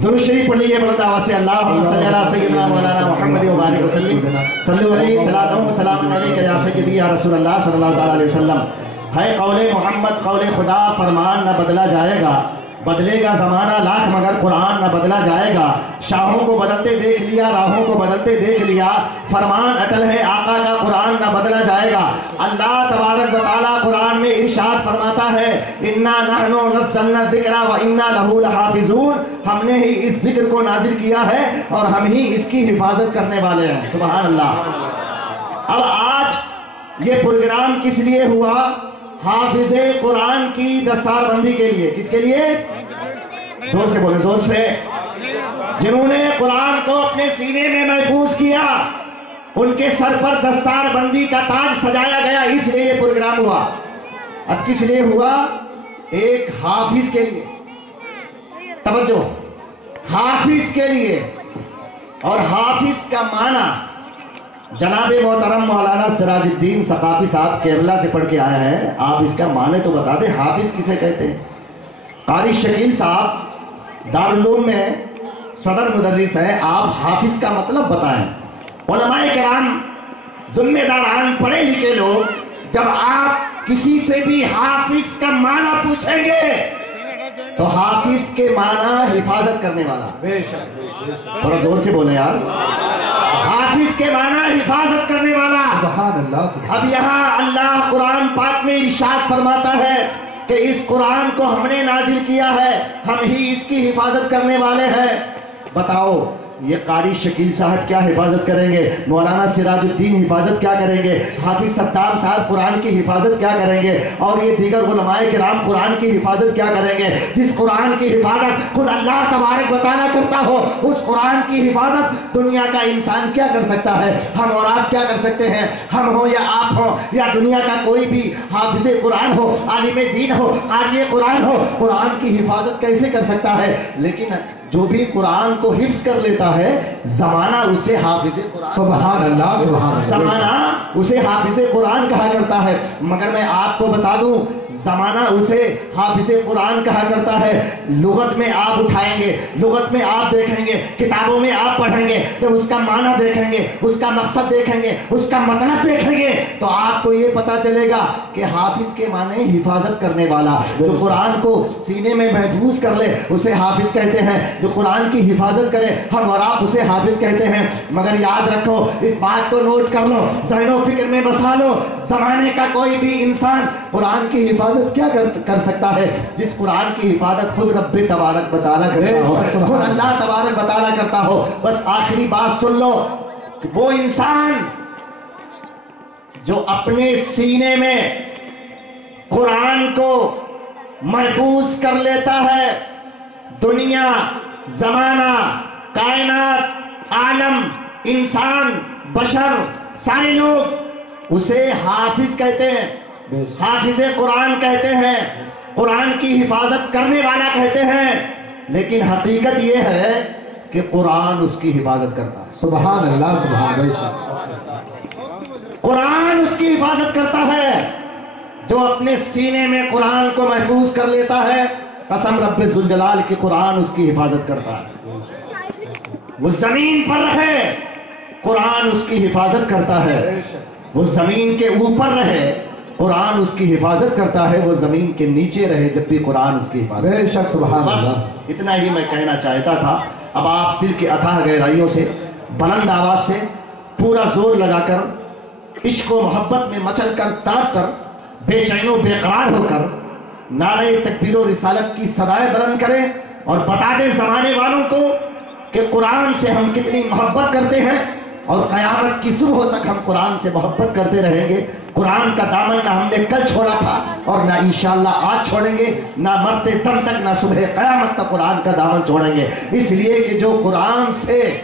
दुरूद शरीफ पढ़ लीजिए बड़ी आवाज़ से। अल्लाहुम्मा सल्ली अला सय्यिदिना मौलाना मुहम्मद व बारिक वसल्लिम सल्लल्लाहु अलैहि सलाम सलाम अलैका या सय्यदी या रसूलल्लाह सल्लल्लाहु ताला अलैहि वसल्लम। है कौले मोहम्मद कौले खुदा, फरमान न बदला जाएगा, बदलेगा ज़माना लाख मगर कुरान न बदला जाएगा। शाहों को बदलते देख लिया, राहों को बदलते देख लिया, फरमान अटल है आका का, कुरान न बदला जाएगा। अल्लाह तबारक व तआला कुरान में इरशाद फरमाता है, इन्ना नहनु नज़्ज़लना ज़िक्रा व इन्ना लहू लहाफ़िज़ून, हमने ही इस जिक्र को नाजिल किया है और हम ही इसकी हिफाजत करने वाले हैं। सुभान अल्लाह। अब आज ये प्रोग्राम किस लिए हुआ? हाफिज़े कुरान की दस्तारबंदी के लिए। किसके लिए? जोर से बोले, जोर से। जिन्होंने कुरान को अपने सीने में महफूज किया, उनके सर पर दस्तारबंदी का ताज सजाया गया, इसलिए ये प्रोग्राम हुआ। अब किस लिए हुआ? एक हाफिज के लिए, तवज्जो, हाफिज के लिए। और हाफिज का माना जनाबे मोहतरम मौलाना सिराजुद्दीन सकाफी साहब केरला से पढ़ के आया है, आप इसका माने तो बता दें, हाफिज किसे कहते हैं? कारी शकील साहब दारुल में सदर मुदर्रिस हैं, आप हाफिज का मतलब बताएं। उलमाए किराम जिम्मेदारान पढ़े लिखे लोग, जब आप किसी से भी हाफिज का माना पूछेंगे तो हाफिज के माना हिफाजत करने वाला। थोड़ा जोर से बोले यार। हाफिज के माना हिफाजत करने वाला। अब यहाँ अल्लाह कुरान पाक में इरशाद फरमाता है कि इस कुरान को हमने नाजिल किया है, हम ही इसकी हिफाजत करने वाले हैं। बताओ ये कारी शकील साहब क्या हिफाजत करेंगे? मौलाना सिराजुद्दीन हिफाजत क्या करेंगे? हाफिज सत्तार साहब कुरान की हिफाजत क्या करेंगे? और ये दीगर उलमाए किराम कुरान की हिफाजत क्या करेंगे? जिस कुरान की हिफाजत खुद अल्लाह तबारक व तआला करता हो, उस कुरान की हिफाजत दुनिया का इंसान क्या कर सकता है? हम और आप क्या कर सकते हैं? हम हो या आप हो या दुनिया का कोई भी हाफिज कुरान हो, आलिम दीन हो, कारी कुरान हो, कुरान की हिफाजत कैसे कर सकता है? लेकिन जो भी कुरान को हिफ्ज कर लेता है, जमाना उसे हाफिज़े कुरान, सुभान अल्लाह, सुभान अल्लाह, जमाना उसे हाफिज़े कुरान कहा करता है। मगर मैं आपको बता दूं, जमाना उसे हाफिज़े कुरान कहा करता है। लुगत में आप उठाएंगे, लुगत में आप देखेंगे, किताबों में आप पढ़ेंगे, जब उसका माना देखेंगे, उसका मकसद देखेंगे, उसका मतलब देखेंगे, तो आपको ये पता चलेगा कि हाफिज के माने हिफाजत करने वाला। जो कुरान को सीने में महफूज कर ले उसे हाफिज कहते हैं, जो कुरान की हिफाजत करे हम और आप उसे हाफिज कहते हैं। मगर याद रखो, इस बात को नोट कर लो, ज़हनो फिक्र में बसा लो, जमाने का कोई भी इंसान कुरान की हिफाजत क्या कर सकता है? जिस कुरान की हिफाजत खुद रब्बे तबारक व तआला करता हो, खुद अल्लाह तबारक व तआला करता हो। बस आखिरी बात सुन लो, वो इंसान जो अपने सीने में कुरान को महफूज कर लेता है, दुनिया, जमाना, कायनात, आलम, इंसान, बशर, सारे लोग उसे हाफिज कहते हैं, हाफिज़े कुरान कहते हैं, कुरान की हिफाजत करने वाला कहते हैं। लेकिन हकीकत ये है कि कुरान उसकी हिफाजत करता है। सुभान अल्लाह, सुभान अल्लाह। कुरान उसकी हिफाजत करता है। जो अपने सीने में कुरान को महफूज कर लेता है, कसम रब्बे जुल जलाल की, कुरान उसकी हिफाजत करता है। वो जमीन पर रहे, कुरान उसकी हिफाजत करता है। वो जमीन के ऊपर रहे, कुरान उसकी हिफाजत करता है। वो जमीन के नीचे रहे, जब भी कुरान उसकी हिफाजत। बस इतना ही मैं कहना चाहता था। अब आप दिल की अथाह गहराइयों से, बुलंद आवाज से, पूरा जोर लगाकर, इश्क व मोहब्बत में मचल कर, तड़प कर, बेचैनो बेकरार होकर नारे तकबीर और रिसालत की सदाएं बुलंद करें और बता दें जमाने वालों को कि कुरान से हम कितनी मोहब्बत करते हैं اور قیامت کی صبح تک ہم قرآن سے محبت کرتے رہیں گے۔ قرآن کا دامن نہ ہم نے کل چھوڑا تھا اور نہ انشاءاللہ آج چھوڑیں گے، نہ مرتے دم تک، نہ صبح قیامت تک قرآن کا دامن چھوڑیں گے، اس لیے کہ جو قرآن سے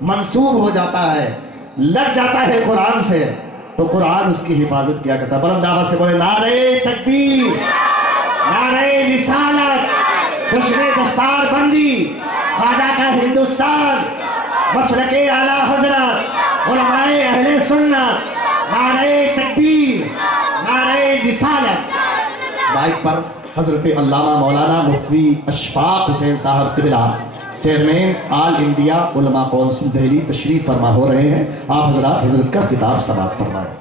منسوب ہو جاتا ہے، لگ جاتا ہے قرآن سے، تو قرآن اس کی حفاظت کیا کرتا ہے۔ بلند آواز سے بولے نعرہ تکبیر، نعرہ رسالت، جشن دستار بندی، خواجہ کا ہندوستان، مسلک اعلیٰ حضرت، علماء اہل سنت، نعرہ تکبیر، نعرہ رسالت۔ مائک پر حضرت علامہ مولانا مفتی اشفاق حسین صاحب قبلہ، چیئرمین آل انڈیا علماء کونسل دہلی تشریف فرما ہو رہے ہیں۔ آپ حضرات حضرت کا خطاب سماعت فرمائیں۔